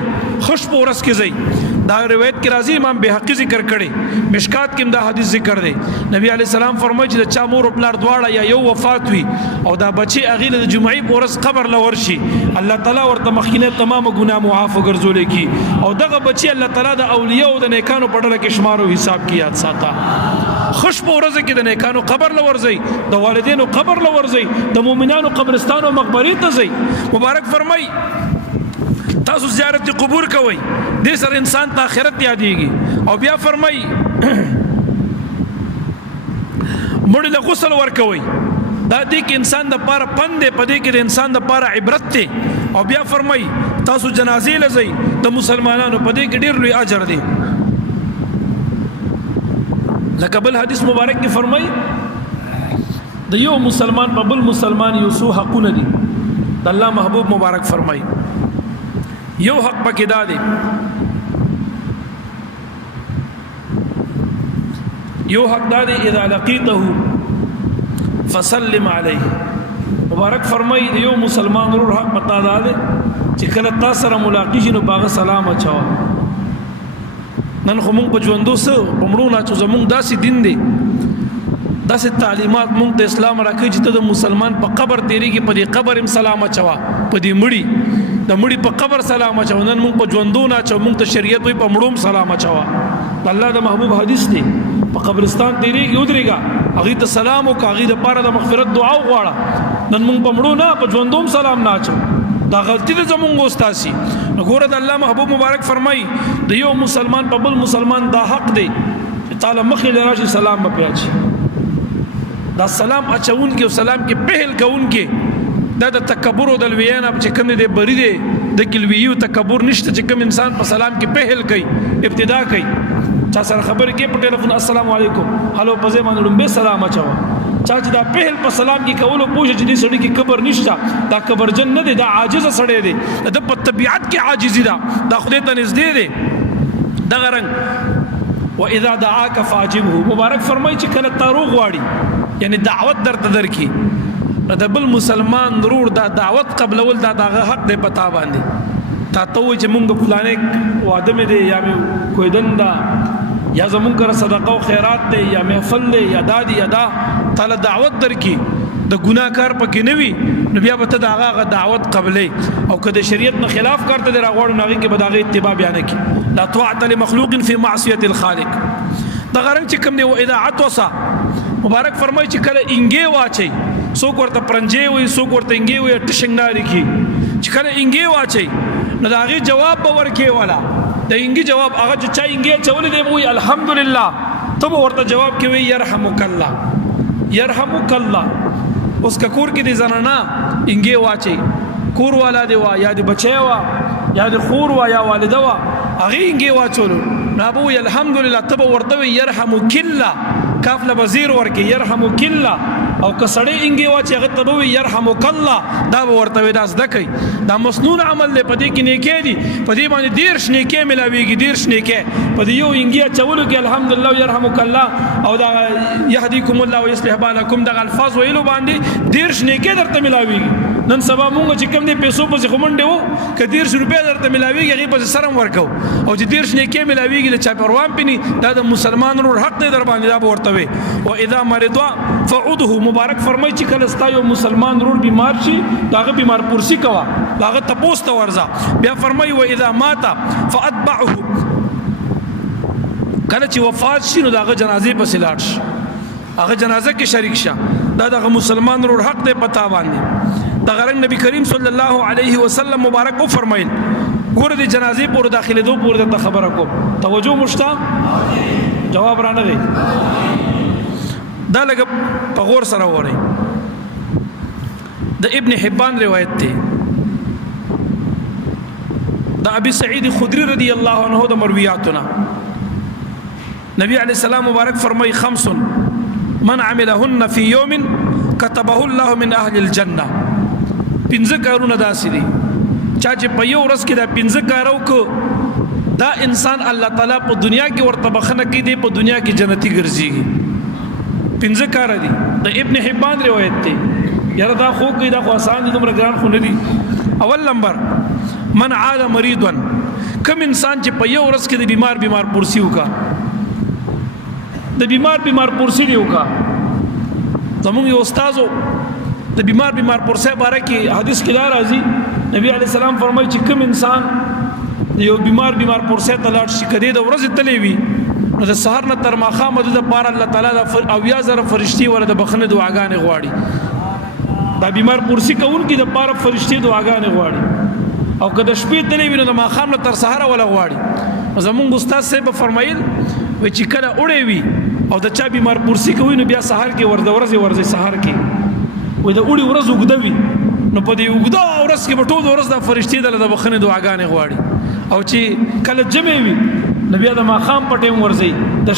خوش پورس کې ځئ دا روایت کې راځي امام بهقي ذکر کړي مشکات کې دا حدیث ذکر دی نبی علی السلام فرمایي چې چا مور او پلار دواړه یا یو وفات وي او دا بچي اغیله د جمعې پورس قبر لور شي الله تعالی ورته مخینه تمام ګناه معاف وګرځول کی او دغه بچي الله تعالی د اولیاء او د نیکانو په ډله کې شمار او حساب کی یاد ساته خوش په ورځ کې د نیکانو قبر لورځي د والدینو قبر لورځي د مؤمنانو قبرستان او مقبرې ته ځي مبارک فرمایي تاسو زیارت قبور کوئ دې سره انسان ته آخرت یادېږي او بیا فرمایي مړي له غسل ورکوئ دا دې کې انسان د پاره پند دی په دې کې د انسان د پاره عبرت دی او بیا فرمایي تاسو جنازې لځئ د مسلمانانو په دې کې ډېر لوی اجر دی لکه بل حدیث مبارک کې فرمایي د یو مسلمان په بل مسلمان یو څو حقونه دي د الله محبوب مبارک فرمایي یو حق پکې دا دی یو حق دا دی اذا لقيته فسلم عليه مبارک فرمایي یو مسلمان ضرور حق پتا دا دی چې کله تاسو سره ملاقات شي نو باغ سلام اچو نن خو مونږ په ژوندو سره پمړو نه چې زمونږ داسې دین دی داسې تعلیمات مونږ د اسلام راکړي چې ته د مسلمان په قبر تیریږي په دې قبر هم سلام اچوا په دې مړي د مړي په قبر سلام اچو نن مونږ په ژوندو نه اچو مونږ ته شریعت وي په مړوم سلام اچوا الله د محبوب حدیث دی په قبرستان تیریږي ودرېږه هغه ته سلام او هغه د پاره د مغفرت دعا وغواړه نن مونږ په مړو نه په ژوندوم سلام نه اچو دا غلطی ده زمونږ استاسي وګوره د الله محبوب مبارک فرمایي د یو مسلمان په بل مسلمان دا حق دی تعالی مخې لراشي سلام په پیاچ دا سلام اچون کې او سلام کې پهل کون کې دا د تکبر او د لویانا چې کوم دې بری دی د کلویو تکبر نشته چې کوم انسان په سلام کې پهل کوي ابتدا کوي چا سره خبر کې په ټلیفون السلام علیکم هلو په ځای باندې لومبه سلام اچو چا چې دا پهل په سلام کې کولو پوښ چې دې سړی کې کبر نشته دا کبر جن نه دی دا عاجز سړی دی د په طبيعت کې عاجزي دا خدای ته نږدې دی دغه رنګ واذا دعاك فاجبه مبارک فرمایي چې کله تاروغ واړي یعنی دعوت درته درکې د بل مسلمان ضرور دا دعوت قبلول دا دغه حق دی پتا باندې تا ته چې مونږ فلانه واده مې دی یا مې کوئی دندا یا زمونږ کر صدقه او خیرات دی یا محفل دی یا دادی ادا تعالی دعوت درکې د ګناکار پکې نه وي نو بیا به ته د هغه دعوت قبلې او که د شریعت نه خلاف کار ته راغواړو نو هغې کې به د هغې اتباع بیا نه کړي. لا طاعة لمخلوق في معصیة الخالق. دغه رنګ چې کوم دی و اذا عطس مبارک فرمایي چې کله انګې واچي څوک ورته پرنجې وي څوک ورته انګې وي ټشنګناري کي چې کله انګې واچي نو د هغې جواب به ورکې والا د انګې جواب هغه چې چا انګې اچولی دی به وایي الحمدلله ته به ورته جواب کې وایي یرحمک الله یرحمک الله. اوس که کور کې د زنانه انګې واچي کور والا دی وا یا د بچی وا یا د خور وا یا والده وا هغې انګې واچولو نو به وایي الحمدلله ته به ورته وایي یرحمک الله کاف له وزیر ورکې یرحمک الله. او که سړی انګې واچي هغه ته به وایي یرحمک الله دا به ورته وایي دا زده کوي. دا مسنون عمل دی په دې کې نیکۍ دي په دې باندې 10 نیکۍ ملاویږي 10 نیکۍ په دې یو انګې اچولو کې الحمدلله یرحمک الله او دا یهدیکم الله ویصلح بالکم دغه الفاظ ویلو باندې 10 نیکۍ درته ملاویږي. نن سبا مونږ چې کوم دی پیسو پسې خو منډې وو که 10 روپۍ درته ملاویږي هغې پسې سر هم ورکو او چې 10 نیکۍ ملاویږي د چا پروان پې نه دا د مسلمان ورور حق دی در باندې دا به ورته وي. واذا مرضا فعوده مبارک فرمایي چې کله ستا یو مسلمان ورور بیمار شي د هغه بیمار پرسي کوه د هغه تپوس ته ورځه. بیا فرمایي واذا مات فاتبعه کله چې وفات شي نو د هغه جنازې پسې لاړ شه هغه جنازه کې شریک شه دا دغه مسلمان ورور حق دی پتا باندې. دغه رنګ نبی کریم صلی الله علیه وسلم مبارک او فرمایل ګوره د جنازې پورې داخلېدو پورې درته خبره کوم توجه مو شته جواب را نه دی دا لږ په غور سره وورئ. د ابن حبان روایت دی د ابي سعید خدری رضی الله عنه د مرویاتنا نبی علیہ السلام مبارک فرمای 5 من عملهن فی یوم كتبه الله من اهل الجنه. 15 کارونه داسې دي چا چې په یو ورځ کې دا 15 کار وکړو دا انسان الله تعالی په دنیا کې ورته بخښنه کوي دی په دنیا کې جنتی ګرځي. 15 کار دي د ابن حبان روایت دی یاره دا خو کوي دا خو آسان دي دومره ګران خو نه دي. اول نمبر من عاد مریضا کم انسان چې په یو ورځ کې د بیمار پرسی وکا د بیمار پرسی دی وکا. زمونږ یو استادو د بیمار پرسی باره کې حدیث کې دا راځي نبی علیہ السلام فرمایي چې کم انسان یو بیمار پرسی ته لاړ شي کدی د ورځې تللی وي نو د سحر نه تر ماښامه د پاره الله تعالی د 80,000 فرشتي ولا د بخنه دعاګانې غواړي. دا بیمار پرسی کوونکي د پاره فرشتي دعاګانې غواړي او که د شپې تللی وي نو د ماښام نه تر سحره ولا غواړي. زمونږ استاد صاحب فرمایل وایي چې کله اوړی وي او د چا بیمار پرسی کوي نو بیا سحر کې ورځي سحر کې وایي د اوړي ورځ اوږده وي نو په دې اوږده ورځ کې به ټوله ورځ د فرشتي د بخښنې دعاګانې غواړي او چې کله جمع وي نو بیا د ماښام په ټیم ورځي د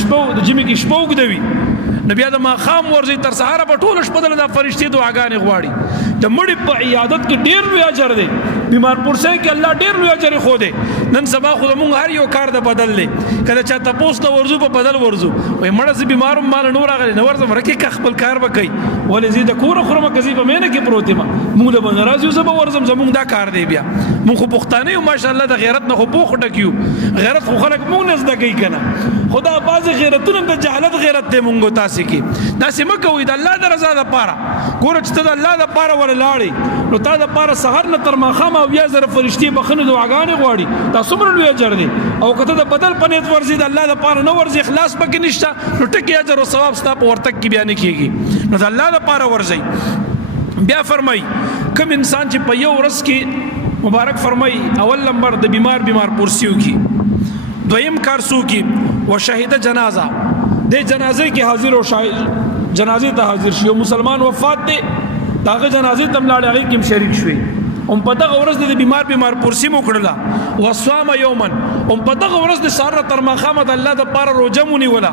جمعې کې شپه اوږده وي نو بیا د ماښام ورځي تر سهاره به ټوله شپه د فرشتي دعاګانې غواړي. د مړي په عیادت کې ډېر لوی اجر دی بیمار پرسی کې الله ډېر لوی اجر ښودی. نن سبا خو زمونږ هر یو کار د بدل دی کله چا تپوس ته ورځو په بدل ورځو وایي مړه زه بیمار یم ماله نور راغلی نه ورځم رکې که خپل کار به کوي ولې زه د کوره خورم که زه په مینه کې پروت یم مونږ له به ناراض یو زه به ورځم زمونږ دا کار دی. بیا مونږ خو پښتانه یو ماشاءالله د غیرت نه خو پوخ ډک یو غیرت خو خلک مونږ نه زده کوي که نه خو دا بعضې غیرتونه د جهالت غیرت دی مونږ تاسې کې داسې مه کوئ د الله د رضا دپاره ګوره چې ته د الله دپاره ورله لاړې نو تا دپاره سحر نه تر ماښامه 80,000 فرشتې بخښنې دعاګانې غواړي دا څومره لوی اجر دی. او که ته د بدل په نیت ورځې د الله دپاره نه ورځې اخلاص پکې نشته نو ټکي اجر او ثواب ستا په ورتګ کې بیا نه کېږي نو د الله دپاره ورځئ. بیا فرمایي کوم انسان چې په یو ورځ کې مبارک فرمایي اول نمبر د بیمار پرسیو کې دویم کار سو کې و شهیده جنازه د جنازې کې حاضر او شاهد جنازې ته حاضر شي او مسلمان وفات دی داغه جنازې تم لاړ هغه کې شریک شوي هم په دغه ورځ د بیمار پرسی مو کړله وصام یوما هم په دغه ورځ د سحر تر ماښامه د الله دپاره روژه ونیوله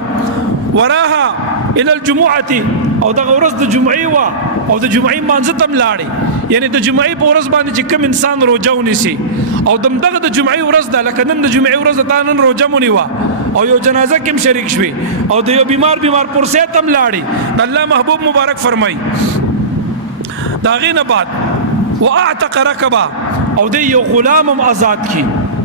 وراها الى الجمعه او دغه ورځ د جمعې وه او د جمعې مانځه ته هم لاړې یعنی د جمعې په ورځ باندې چې کوم انسان روژه ونیسي او دغه د جمعې ورځ ده لکه نن د جمعې ورځ ده تا نن روژه ونیوه او یو جنازه کې هم شریک شوي او د یو بیمار پرسی ته هم لاړې د الله محبوب مبارک فرمایي د هغې نه بعد واعتق رقبه او د یو غلام هم آزاد کی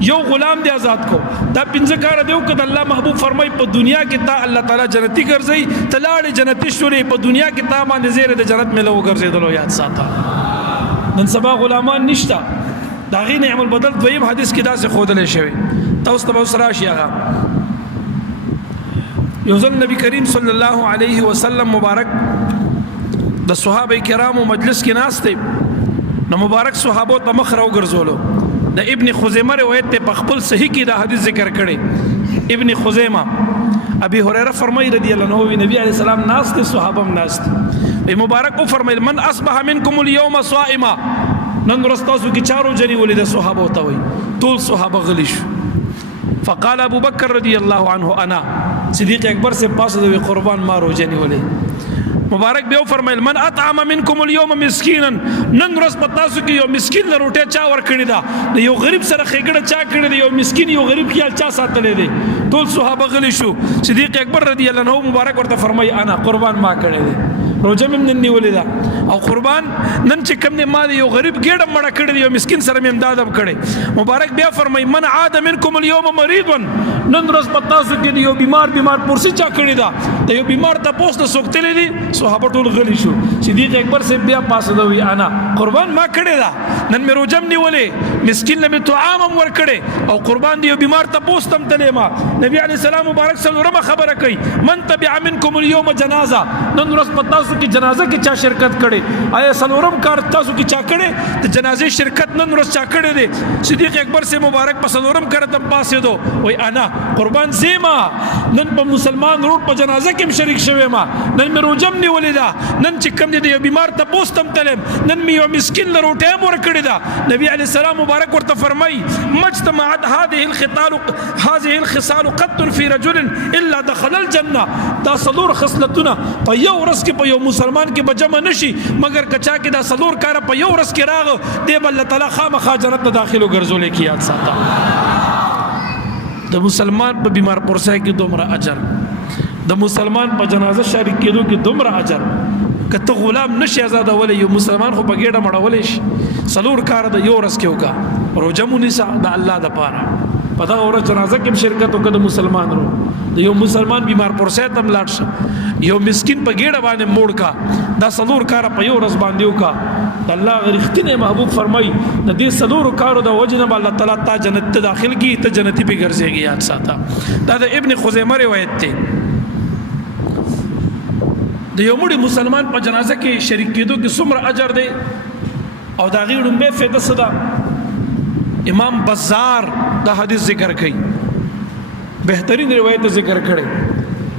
یو غلام دی آزاد کو دا پنځه کار دیو کده الله محبوب فرمای په دنیا کې تا الله تعالی جنتی ګرځي تلاړې جنتی شولې په دنیا کې تا باندې زیره د جنت ملو ګرځیدلو یاد ساته نن سبا غلامان نشتا دا غي نعم البدل دویم حدیث کې دا څه خودلې شوی تاسو ته سره شيغه یو ځل نبی کریم صلی الله علیه وسلم مبارک د صحابه کرامو مجلس کې ناشته نو مبارک صحابو ته مخ راو ګرځولو د ابن خزیمه روایت ته په خپل صحیح کې دا حدیث ذکر کړي ابن خزیمه ابي هريره فرمایي رضی الله عنه نبی عليه السلام ناشته صحابه ناشته مبارک او فرمایل من اصبح منكم اليوم صائما نن رستاسو کې چارو جری ولید صحابه ته وي ټول صحابه غلی شو فقال ابو بکر رضی الله عنه انا صدیق اکبر سے پاس د قربان ما روزه نیولې مبارک به فرمایل من اطعم منکم اليوم مسکینا نن ورځ پتاسو کې یو مسکین له روټه چا ور کړی دا یو غریب سره خېګړه چا کړی دی یو مسکین یو غریب خیال چا ساتلې دی ټول صحابه غلی شو صدیق اکبر رضی الله عنه مبارک ورته فرمایي انا قربان ما کړی دی روزه مم نن نیولې دا او قربان نن چې کوم نه ما یو غریب ګډه مړه کړی دی یو مسکین سره مم امداد کړی مبارک بیا فرمایي من عاد منکم اليوم مريضا نن ورځ پتاسو کې یو بیمار پورسي چا کړی دا یو بیمار ته پوسټ سوکتلې دي صحابه ټول غلی شو صدیق اکبر سے بیا پاسه دوی انا قربان ما کړی دا نن مې روزم نیولې مسکین له طعام ور کړی او قربان دی بیمار ته پوسټم تلې ما نبی علی السلام مبارک سره خبره کوي من تبع منکم اليوم جنازه نن ورځ پتاسو کې جنازه کې چا شرکت کړي آیا سلورم کار تاسو کې چا کړي ته جنازه شرکت نن ورځ چا کړي دي صدیق اکبر سے مبارک په سلورم کړه تم پاسه دو وای انا قربان زیما نن په مسلمان روټ په جنازه کې شریک شوم ما نن مې روزم نیولې دا نن چې کوم دي بیمار ته پوسټم تلم نن مې یو مسکین له روټه مور کړی دا نبی علی السلام مبارک ورته فرمای مجتمعت هذه الخصال قط في رجل الا دخل الجنه دا صدور خصلتنا په یو ورځ کې په یو مسلمان کې بجمع نشي مگر کچا کې دا صدور کار په یو ورځ کې راغ دی بل تعالی خامخا جنت ته داخلو ګرځولې کی یاد ساته د مسلمان په بیمار پرسای کې دومره اجر د مسلمان په جنازه شریک کېدو کې دومره اجر کته غلام نشي آزاد ولې یو مسلمان خو په ګډه مړولې شي سلور کار د یو ورځ کې وکا روزمو نساء د الله د پاره پدا اور جنازه کې شرکت وکړه مسلمان رو د یو مسلمان بیمار پرسای تم لاړ شه یو مسکین په ګډه باندې موړ کا دا سلور کار په یو ورځ باندې وکا الله غریختنه محبوب فرمای د دې سلور کارو د وجنه الله تعالی تا جنت ته داخل کی ته جنتی به ګرځيږي یاد ساته دا د ابن خزیمه روایت ته د یو مړي مسلمان په جنازه کې شریک کېدو کې څومره اجر دی او دا غیړم به فایده صدا امام بزار دا حدیث ذکر کړي بهترین روایت ذکر کړي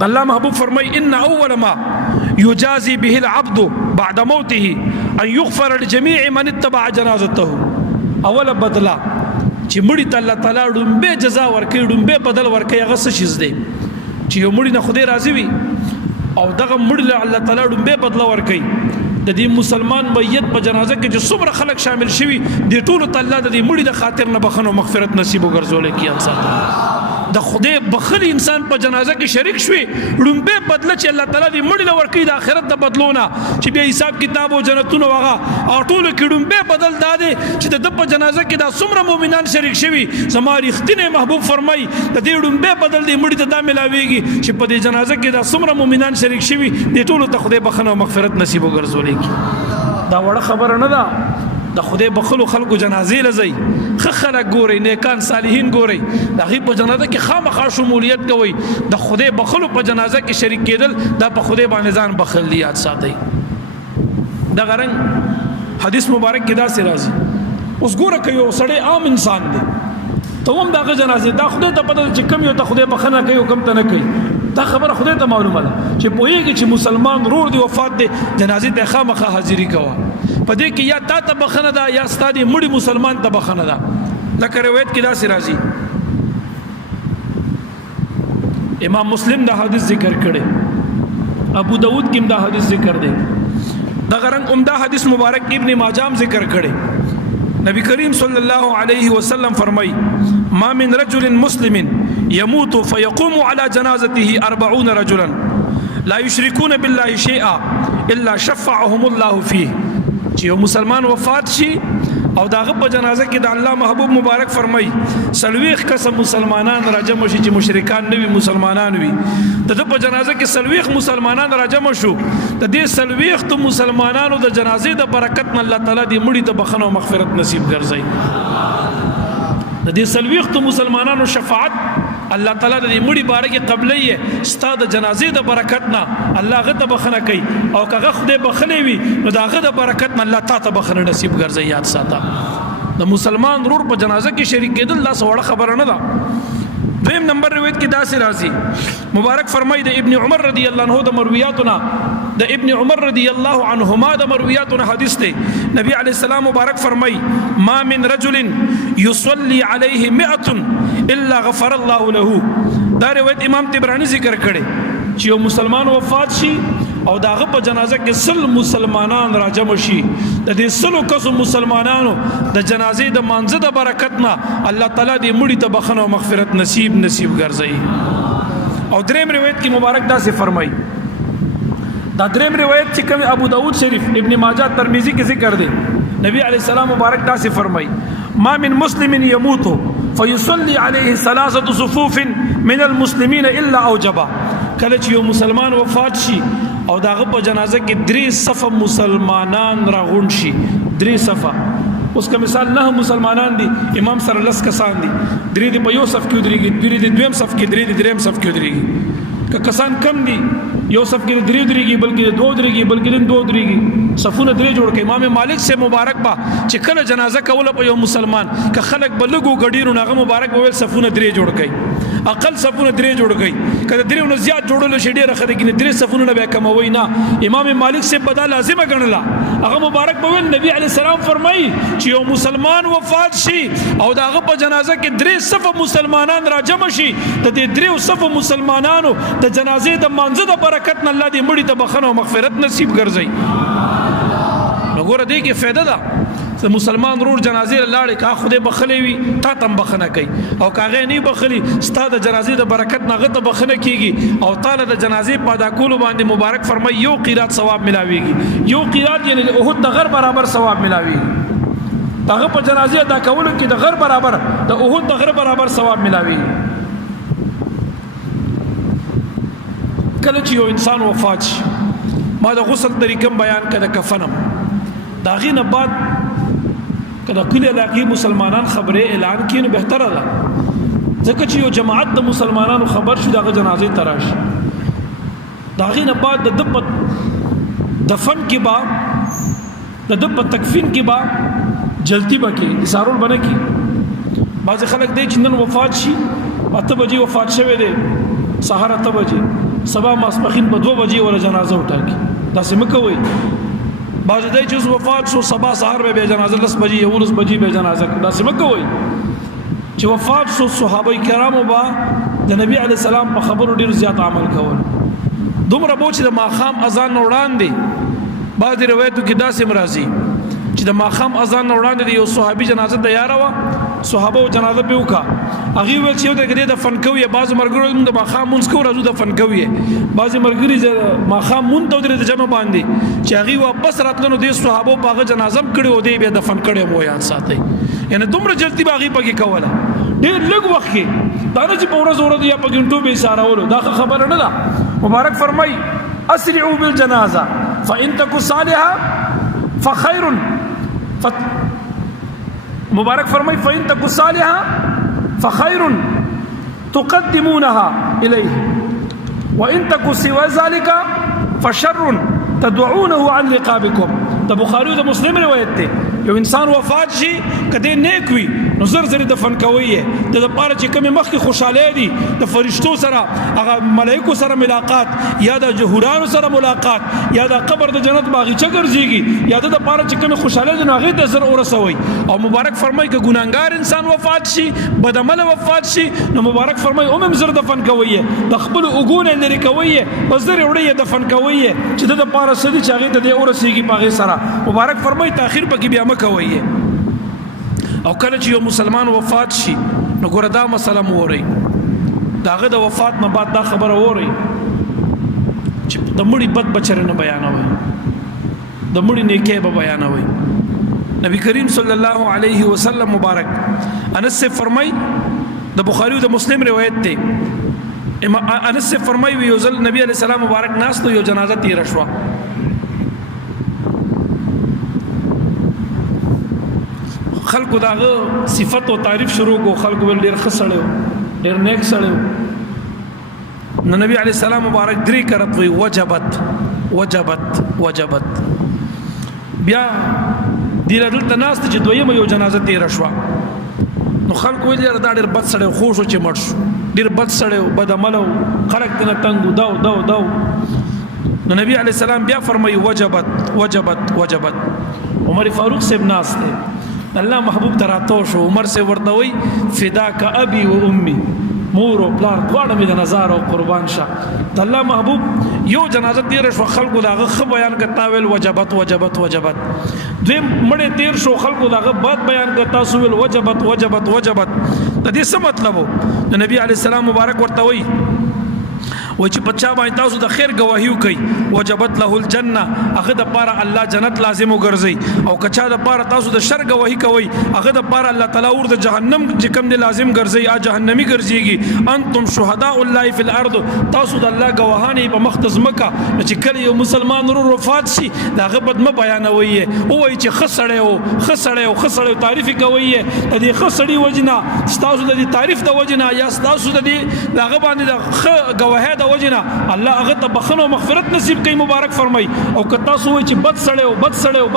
الله محبوب فرمای ان اول ما يجازي به العبد بعد موته ان يغفر لجميع من اتبع جنازته اول بدلا چې مړی ته الله تعالی ډومبه جزا ورکړي ډومبه بدل ورکړي هغه څه شي دی چې یو مړی نه خدای راضي وي او دغه مړی له الله تعالی ډومبه بدل ورکړي د دې مسلمان میت په جنازه کې چې څومره خلک شامل شوي د ټولو تعالی د دې مړی د خاطر نه بخنه مغفرت نصیب وګرځول کی انسان د خدای بخل انسان په جنازه کې شریک شوي ډومبه بدله چې الله تعالی دې مړی له ورکړي د آخرت د بدلونه چې بیا حساب کتاب او جنتونه واغه او ټول کې ډومبه بدل داده چې د په جنازه کې د څومره مؤمنان شریک شوي زماري ختنه محبوب فرمای د دې ډومبه بدل دې مړی ته دا ملاويږي چې په دې جنازه کې د څومره مؤمنان شریک شوي د ټولو ته خدای بخنه او مغفرت نصیب وګرځولې دا وړه خبره نه ده د خدای بخلو خلکو جنازې لزی خلک ګوري نیکان صالحین ګوري د غیب په جنازه کې خامخا شمولیت کوي د خدای بخلو په جنازه کې شریک کېدل دا په خدای باندې ځان بخل دی یاد ساتي دا غرنګ حدیث مبارک کې دا سي راځي اوس ګوره کوي یو سړی عام انسان دی ته هم دغه جنازه دا خدای ته پته چې کم یو ته خدای بخنه کوي او کم ته نه کوي دا خبره خدای ته معلومه ده چې پوهیږي چې مسلمان رور دی وفات دی جنازې ته خامخا حاضری کوه په دې کې یا تا ته بخنه ده یا ستادي مړي مسلمان ته بخنه ده لکه روایت کې دا سي راځي امام مسلم دا حدیث ذکر کړي ابو داود کې دا حدیث ذکر دی دا غرنګ عمدہ حدیث مبارک ابن ماجه ذکر کړي نبی کریم صلی الله علیه وسلم فرمای ما من رجل مسلم يموت فيقوم على جنازته 40 رجلا لا يشركون بالله شيئا الا شفعهم الله فيه چې یو مسلمان وفات شي او داغه په جنازه کې د الله محبوب مبارک فرمای سلويخ قسم مسلمانان راجم شي چې مشرکان نه وي مسلمانان وي د په جنازه کې سلويخ مسلمانان راجم شو د دې سلويخ ته مسلمانانو د جنازې د برکت نه الله تعالی دې مړي ته بخنه او مغفرت نصیب ګرځي د دې سلويخ ته مسلمانانو شفاعت الله تعالی د مړي باره کې قبلې ستاد جنازې د برکت نه الله غته بخنه کوي او کغه خدای بخلې وي نو داغه د برکت نه الله تعالی بخنه نصیب ګرځي یاد ساته د مسلمان رور په جنازه کې شریک کېدل الله سره خبره نه ده دویم نمبر روایت کې داسې راځي مبارک فرمایي د ابن عمر رضی الله عنه د مرویاتنا د ابن عمر رضی الله عنهما د مرویاتنا حدیث ته نبی علیہ السلام مبارک فرمایي ما من رجل يصلي عليه 100 الا غفر الله له دا روایت امام طبرانی ذکر کړي چې یو مسلمان وفات شي او داغه په جنازه کې سل مسلمانان راجم شي د دې سلو کسو مسلمانانو د جنازې د مانزه د برکت نه الله تعالی دې مړي ته بخنه او مغفرت نصیب ګرځي او دریم روایت کې مبارک دا سے فرمایي دا دریم روایت چې کوم ابو داود شریف ابن ماجه ترمذی کې ذکر دی نبی علیہ السلام مبارک دا سے فرمایي ما من مسلم يموت فيصلي عليه ثلاثه صفوف من المسلمين الا اوجبا کله چې یو مسلمان وفات شي او داغه په جنازه کې درې صف مسلمانان راغون شي درې صفه اوس که مثال نه مسلمانان دي امام سره لس کسان دي درې د په یو صف کې درېږي درې د دویم صف کې درې د دریم صف کې درېږي که کسان کم دي یو صف کې درې درېږي بلکې دوه درېږي بلکې دوه درېږي صفونه درې جوړ کړي امام مالک سے مبارک با چې کله جنازه کوله په یو مسلمان که خلک بلګو غډیرو ناغه مبارک وویل صفونه درې جوړ کړي اقل صفونه درې جوړ کړي کله درې نو زیات جوړول شي ډېر خلک نه درې صفونه به کموي نه امام مالک سے بدا لازمه ګڼله هغه مبارک وویل نبی علی السلام فرمایي چې یو مسلمان وفات شي او داغه په جنازه کې درې صف مسلمانان راجم شي د دې درې صف مسلمانانو د جنازې د مانزه د برکت نه الله دې مړي ته بخنه او مغفرت نصیب ګرځي نو ګوره دې کې فائدہ ده د مسلمان رور جنازې لاړې کا خدای بخلې وي تا تم بخنه کوي او کاغه نه بخلي ستاده جنازې د برکت نه غته بخنه کیږي او تعالی د جنازې پادا کول باندې مبارک فرمایي یو قیرات ثواب ملاويږي یو قیرات یعنی احد د غر برابر ثواب ملاويږي داغه په جنازې ادا کول کې د غر برابر د احد د غر برابر ثواب ملاويږي کله چې یو انسان وفات شي ما د غسل طریقې بیان کړه کفنم داغې نه بعد کله کله علاقې مسلمانان خبره اعلان کین بهتره ده ځکه چې یو جماعت د مسلمانانو خبر شو دغه جنازې تراش داغې نه بعد د دفن کې با د تکفین کې با جلتی بکې اسارول بنه کې بعض خلک دی چې نن وفات شي 8 بجې وفات شوه دی سحر 8 بجې سبا ماسپخین په 2 بجې ولا جنازه وټاکي دا سم کوي بعض دای چې وفات شو سبا سحر به جنازه 10 بجې 11 بجې به جنازه دا سم کوي چې وفات شو صحابه کرامو با د نبی علی السلام په خبرو ډیر زیات عمل کول دومره بوچ د ماخام اذان وړاندې بعض روایتو کې داسې مرضی چې د ماخام اذان وړاندې یو صحابي جنازه تیار و صحابه جنازه په وکا هغه ویل چې د فنکوي بعض مرګرو د ماخام مونږ کو راځو د فنکوي بعض مرګري د ماخام مونږ ته د جمع باندې چې هغه واپس راتلنو د صحابه په جنازه کړي او دی به د فن کړي مو یاد ساتي یعنی دومره جلدی باغی پکې کوله ډېر لږ وخت کې دا نه چې په ورځ یا په غنټو به اشاره ولو دا خبره نه ده مبارک فرمای اسرعوا بالجنازه فان تكن صالحه فخير مبارک فرمای فإن تكن صالحا فخير تقدمونها إليه وإن تكن سوى ذلك فشر تدعونه عن رقابكم د بخاری او د مسلم روایت ته یو انسان وفات شي کده نیک وي نو زر زر دفن کوي د پاره چې کوم مخ کې خوشاله دي د فرشتو سره هغه ملائکو سره ملاقات یا د جهورانو سره ملاقات یا د قبر د جنت باغچه ګرځيږي یا د پاره چې کوم خوشاله دي نو هغه د زر اورسوي او مبارک فرمای ک ګناګار انسان وفات شي بدعمل وفات شي نو مبارک فرمای اومم زر دفن کوي د خپل وګونه لري کوي په زر وړي دفن کوي چې د پاره سدي چې هغه د اورسيږي باغې سره مبارک فرمای تاخير پکې بیا مکوي او کله چې یو مسلمان وفات شي نو ګوره دا مسله موري داغه د وفات نه بعد دا خبره ووري چې د مړي بد بچره نه بیانوي د مړي نیکه به بیانوي نبی کریم صلی الله علیه وسلم مبارک انس سے فرمائی د بخاری او د مسلم روایت ته انس سے فرمائی یو ځل نبی علیہ السلام مبارک ناس ته یو جنازه تیر شو خلکو داغه صفت او تعریف شروع کو خلکو ول ډیر خسړیو ډیر نیک سړیو نو نبی علیہ السلام مبارک درې کرت وی وجبت بیا دیر دلته ناس ته چې دویمه یو جنازه تیر شو نو خلکو ویل دا ډیر بد سړی خوش او چې مړ شو ډیر بد سړی او بد عمل او خلک ته تنګ داو نو نبی علیہ السلام بیا فرمایي وجبت عمر فاروق صاحب ناس ته الله محبوب تراتو شو عمر سے ورته وی فداک ابي و امي مور او پلار دواړه مې د نظر او قربان شه د الله محبوب یو جنازه تیر شو خلکو داغه خ بیان کتا ویل وجبت دوی مړه تیر شو خلکو داغه بد بیان کتا سو ویل وجبت د دې څه مطلب د نبی علی السلام مبارک ورته وی و چې بچا باندې تاسو د خیر گواهی وکي وجبت له الجنه هغه د پاره الله جنت لازم وګرځي او کچا د پاره تاسو د شر گواهی کوي هغه د پاره الله تعالی ور د جهنم چې کوم دی لازم ګرځي ا جهنمی ګرځيږي انتم شهداء الله فی الارض تاسو د الله گواهانی په مختص مکه چې کله یو مسلمان ورو وفات شي داغه بد م بیانوي او وای چې خسړیو تعریف کوي د دې خسړی وجنا تاسو د دې تعریف د وجنا یا تاسو د دې داغه باندې د گواهه وجنا الله هغه ته بخنه او مغفرت نصیب کوي مبارک فرمای او که تاسو وای چې بد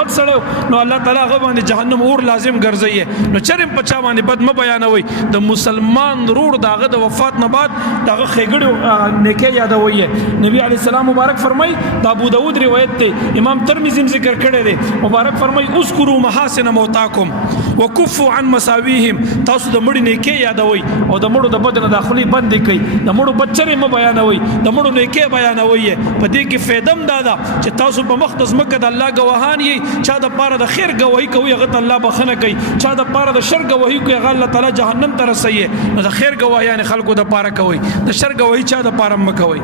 سړیو نو الله تعالی هغه باندې جهنم اور لازم ګرځي نو چرم پچا باندې بد م بیانوي د مسلمان رور داغه د وفات نه بعد داغه خېګړو نیکه یادوي نبی علی السلام مبارک فرمای د ابو داود روایت ته امام ترمذی ذکر کړی دی مبارک فرمای اذکروا محاسن موتاکم وکفوا عن مساویهم تاسو د مړي نیکه یادوي او د مړو د بدن داخلي بند کوي د مړو بچره م بیانوي د مړو نیکه بیانوي په دې کې فیدم دادا چې تاسو په مختص مکه د الله گواهان یې چا د پاره د خیر گواہی کوي هغه الله بخنه کوي چا د پاره د شر گواہی کوي هغه الله تعالی جهنم ته رسي نو د خیر گواهیان خلکو د پاره کوي د شر گواہی چا د پاره مکوي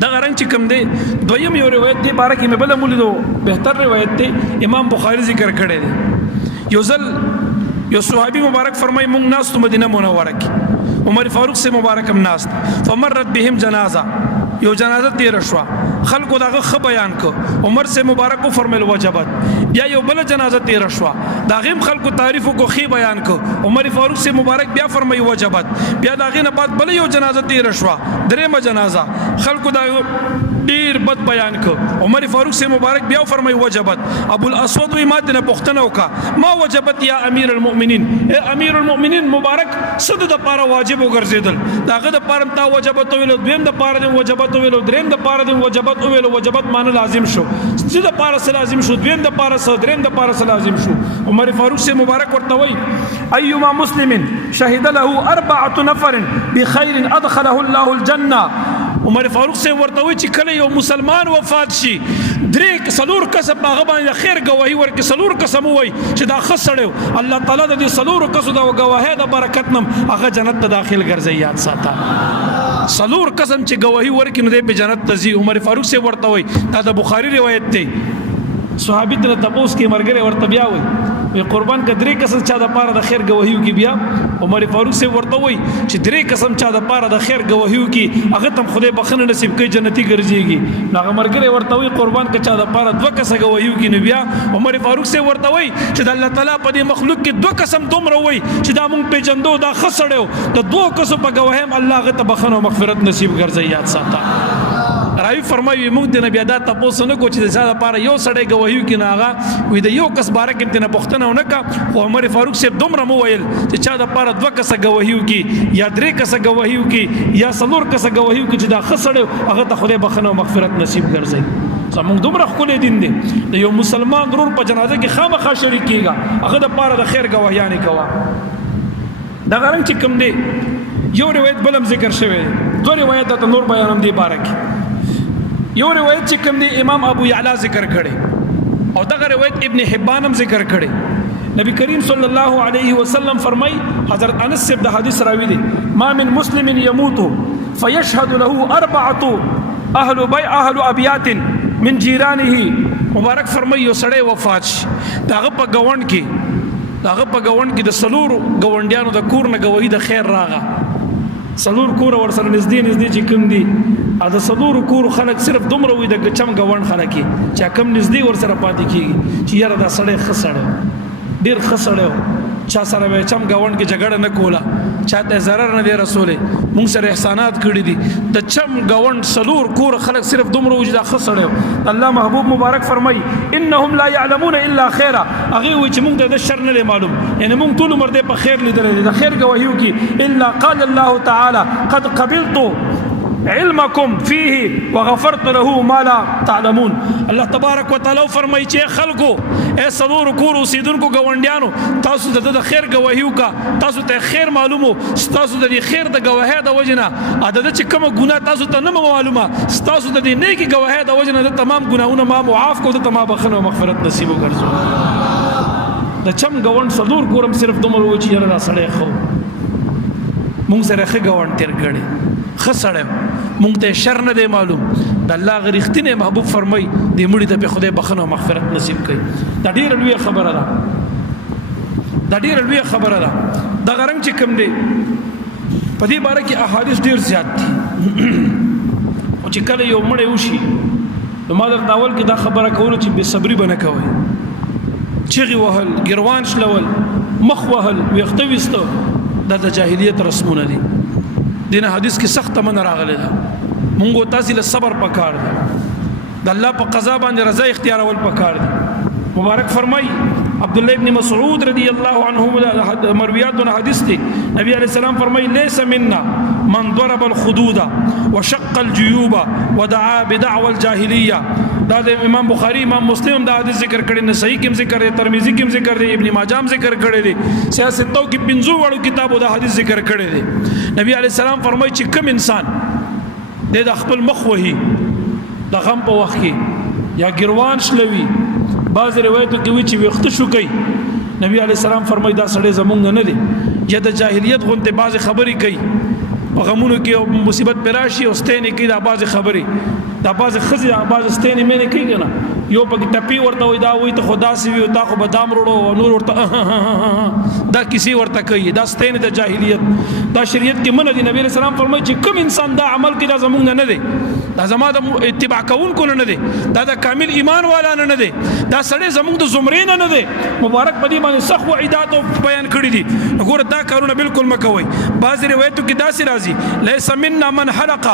دا غرنګ چې کوم دی دویم یو روایت دی بارے کې مې بل مولیدو بهتر روایت دی امام بخاری ذکر کړی دی یو ځل یو صحابي مبارک فرمای مونږ ناس ته مدینه منوره کې عمر فاروق سے مبارک هم ناس فمرت بهم جنازه یو جنازه تیر شو خلکو داغه خ بیان کو عمر سے مبارک کو فرمایل وجبت بیا یو بل جنازه تیر شو داغه خلکو تعریف کو خي بیان کو عمر فاروق سے مبارک بیا فرمایي وجبت بیا داغه نه بعد بل یو جنازه تیر شو درېمه جنازه خلکو دا ډیر بد بیان کو عمر فاروق سے مبارک بیا فرمایي وجبت ابو الاسود وی ماته نه پښتنه وکا ما وجبت یا امیر المؤمنین اے امیر المؤمنین مبارک صد د پاره واجب وګرځیدل داغه د پاره تا وجبت ویل دویم د پاره د وجبت ویل دریم د پاره د وجبت معنی لازم شو چې د پاره لازم شو دویم د پاره دریم د پاره لازم شو عمر فاروق سے مبارک ورته وی ايما مسلم شهد له 4 نفر بخير ادخله الله الجنه عمر فاروق سے ورته وی چې کله یو مسلمان وفات شي درې سلور کسب هغه باندې خیر گواہی ورکړي سلور قسم وای چې دا خسړیو الله تعالی د دې سلور کسو د گواهه د برکت نم هغه جنت ته داخل ګرځي یاد ساته سلور قسم چې گواہی ورکړي نو د جنت ته ځي عمر فاروق سے ورته وی دا د بخاری روایت ته صحابي ته تپوس کې مرګره ورته بیا وي قربان کدرې قسم چا د پاره د خیر گواهیو کې بیا عمر فاروق سے ورته وای چې درې قسم چا د پاره د خیر گواهیو کې هغه تم خدای بخنه نصیب کوي جنتی ګرځيږي هغه مرګره ورته وای قربان ک چا د پاره دوه قسم گواهیو کې نو بیا عمر فاروق سے ورته وای چې د الله تعالی په دې مخلوق کې دوه قسم دومره وای چې دا مونږ په جندو دا خسړیو د دوه قسم په گواهیم الله هغه ته بخنه او مغفرت نصیب ګرځي یاد ساته راوی فرمایي موږ د نبی ادا تاسو نه کو چې د ځاده لپاره یو سړی گواهی کې ناغه وي د یو کس باره کې نه پښتنه ونکا خو عمر فاروق صاحب دومره مو ویل چې چا د لپاره دوه کس گواهی کې یا درې کس گواهی کې یا څلور کس گواهی کې چې دا خسړ هغه ته خدای بخنه او مغفرت نصیب ګرځي زموږ دومره خپل دین دی د یو مسلمان ضرور په جنازه کې خامخا شریک کیږي هغه د لپاره د خیر گواهیان کوا دا غرنګ چې کوم دی یو روایت بلم ذکر شوی دوه روایت د نور بیانم دی بارک یو روایت چې کوم دی امام ابو یعلا ذکر کړي او دغه روایت ابن حبان هم ذکر کړي نبی کریم صلی الله علیه وسلم فرمای حضرت انس سے د حدیث راوی دی ما من مسلم يموت فيشهد له 4 اهل ابيات من جیرانه مبارک فرمای یو سړی وفات شي داغه په گاوند کې د سلور گاونډیانو د کور نه گواهی د خیر راغه سلور کور ور سره نږدې چې کم دي ا د سلور کور خلک صرف دومره وي د چم گاوند خلک چې کم نږدې ور سره پاتې کیږي چې یاره دا سړی خسړ ډیر خسړ چا سره به چم گاوند کې جګړه نه کوله چاته zarar نه دی رسول مونږ سره احسانات کړی دي د چم گاوند سلور کور خلک صرف دومره وجدا خسړ الله محبوب مبارک فرمای انهم لا يعلمون الا خيرا اغه وي چې مونږ د شر نه معلوم یعنی مونږ ټول عمر دې په خیر لیدل د خیر گواهیو کې الا قال الله تعالی قد قبلت علمكم فيه وغفرت له ما لا تعلمون الله تبارک وتعالى فرمایي چې خلکو اے سلور کور اوسیدونکو گاونډیانو تاسو د خیر گواهیو کا تاسو ته خیر معلومو تاسو د خیر د گواهی د وجنه عدد چې کوم ګناه تاسو ته نه معلومه تاسو د نیکی گواهی د وجنه د تمام ګناهونه ما معاف کو د تمام بخنه او مغفرت نصیب وکړو د چم گاوند سلور کورم صرف دومره و چې یاره را سړی خو مونږ سره ښه گاوند تیر کړي خسړم مونږ ته شر نه دی معلوم د الله غریختینه محبوب فرمای دې مړي ته په خدای بخنه او مغفرت نصیب کړي دا ډیره لوی خبره ده دا غرنګ چې کوم دی په دې باره کې احادیث ډیر زیات دي او چې کله یو مړی وشي نو ما درته اول کې دا خبره کوله چې بې صبري به نه کوئ چغې وهل ګروان شلول مخ وهل ویښته ویسته دا د جاهلیت رسمونه دي دینه حدیث کې سخت من راغلی ده مونږ تاسو له صبر پکار ده د الله په قضا باندې رضا اختیار اول پکار ده مبارک فرمای عبد الله ابن مسعود رضی الله عنه مرویات حدیث دی نبی علیہ السلام فرمای ليس منا من ضرب الخدود وشق الجيوب ودعا بدعوى الجاهليه دا د امام بخاری امام مسلم دا حدیث ذکر کړي نسائی کې ذکر دی ترمذی کې ذکر دی ابن ماجه کې ذکر کړي دی سیاستو کې پنځو وړو کتابو دا حدیث ذکر کړي دی نبی علیہ السلام فرمای چې کوم انسان د خپل مخ وهي د غم په وخت کې یا ګروان شلوي بعض روایتو کې وی چې وخت شو کوي نبی علیہ السلام فرمای دا سړی زمونږ نه دی یا د جاهلیت غونته بعض خبرې کوي په غمونو کې مصیبت پراشي او ستنې کې دا بعض خبرې دا بعض خزي بعض ستنې مې نه کوي کنه یو پکې ټپی ورته وای دا وای ته خدا سی وي تا خو بادام وروړو نور ورته دا کسی ورته کوي دا ستنې د جاهلیت دا شریعت کې منه دي نبی علیہ السلام فرمایي چې کوم انسان دا عمل کوي دا زمونږ نه دی دا زما د اتباع کوونکو نه دی دا د کامل ایمان والا نه دی دا سړی زمونږ د زمرې نه دی مبارک پدې باندې سخت وعیدات بیان کړی دي وګوره دا کارونه بالکل مکوئ بعض روایتو کې داسې راځي ليس منا من حلق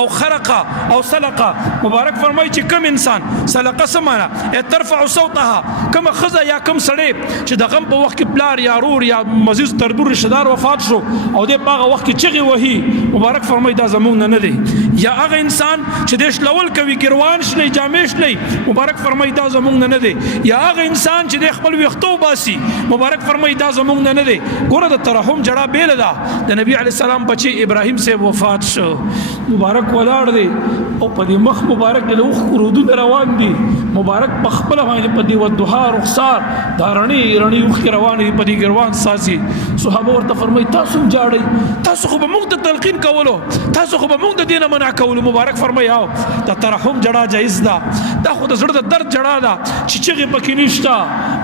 او خرق او سلق مبارک فرمایي چې کوم انسان سلقه سمانه ترفع صوتها کما خزه یا کم سړی چې د غم په وخت کې پلار یا رور یا مزیز تربور رشدار وفات شو او د پاغه وخت کې چغي وهي مبارک فرمایي دا زمونږ نه دی یا هغه انسان چې د شلول کوي ګروان شلي جامې شلي مبارک فرمایي دا زمونږ نه دی یا هغه انسان چې د خپل وختو باسي مبارک فرمایي دا زمونږ نه دی ګوره د ترحم جړه بیل ده د نبی علی السلام بچي ابراهيم سے وفات شو مبارک ولاړ دی او په دې مخ مبارک له اوخ رودو روان دي مبارک په خپل باندې په دې ودوها رخصار دا رڼي اوخ روان دي په دې ګروان ساسي صحابه ورته فرمایي تاسو جاړي تاسو خو به موږ ته تلقین کولو تاسو خو به موږ د دینه منع کولو مبارک فرمایي او د ترحم جړه جایز ده دا خو د زړه د درد جړه ده چې چغه پکې نشته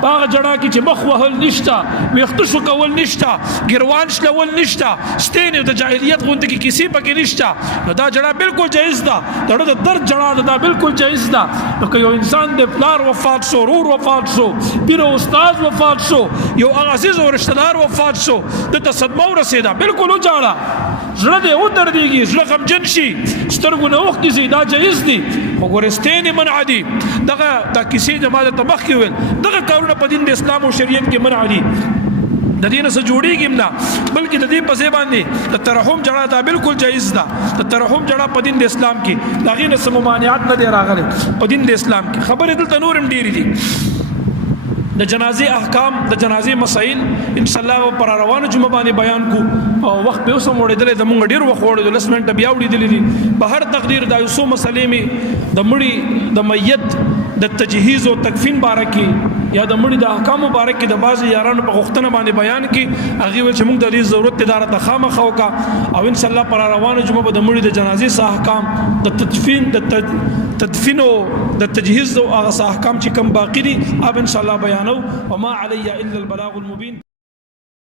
باغ جړه کې چې مخ وهل نشته ویخت شو کول نشته ګروان شلول نشته ستینه د جاهلیت غونډه کې کسی پکې نشته نو دا جړه بالکل جایز ده د درد جړه ده بالکل جایز ده نو که یو انسان د پلار وفات شو رور وفات شو پیر او استاد وفات شو یو عزیز او رشتہ دار وفات شو د صدمه ورسېده بالکل وجاړه زړه دې و دردېږي زړه غمجن شي سترګو نه اوښکې ځي دا جایز دي خو ګورستینې منع دي دغه دا کیسې د ما درته مخکې ویل دغه کارونه په دین د اسلام او شریعت کې منع دي د دې نه څه جوړېږي نه بلکې د دې په ځای باندې د ترحم جړه دا بالکل جایز ده د ترحم جړه په دین د اسلام کې د هغې نه څه ممانعات نه دی راغلی په دین د اسلام کې خبرې دلته نور هم ډېرې دي د جنازې احکام د جنازې مسائل ان شاء الله پر روانه جمعه باندې بیان کو او وخت به اوسم وړېدلې د مونږ ډېر وخت وړېدل 10 منټه بیا وړېدلې دي په هر تقدیر د یوسو مسلې می د مړي د میت د تجهیز او تکفین باره کې یا د مړي د احکام مبارک کې د بعض یارانو په غوښتنه باندې بیان کې هغه ویل چې موږ د دې ضرورت اداره ته خامخا وکا او ان شاء الله پر روانه جمعه به د مړي د جنازې سه احکام د تدفین او د تجهیز او هغه احکام چې کم باقی دي اب ان شاء الله بیانو وما علی الا البلاغ المبین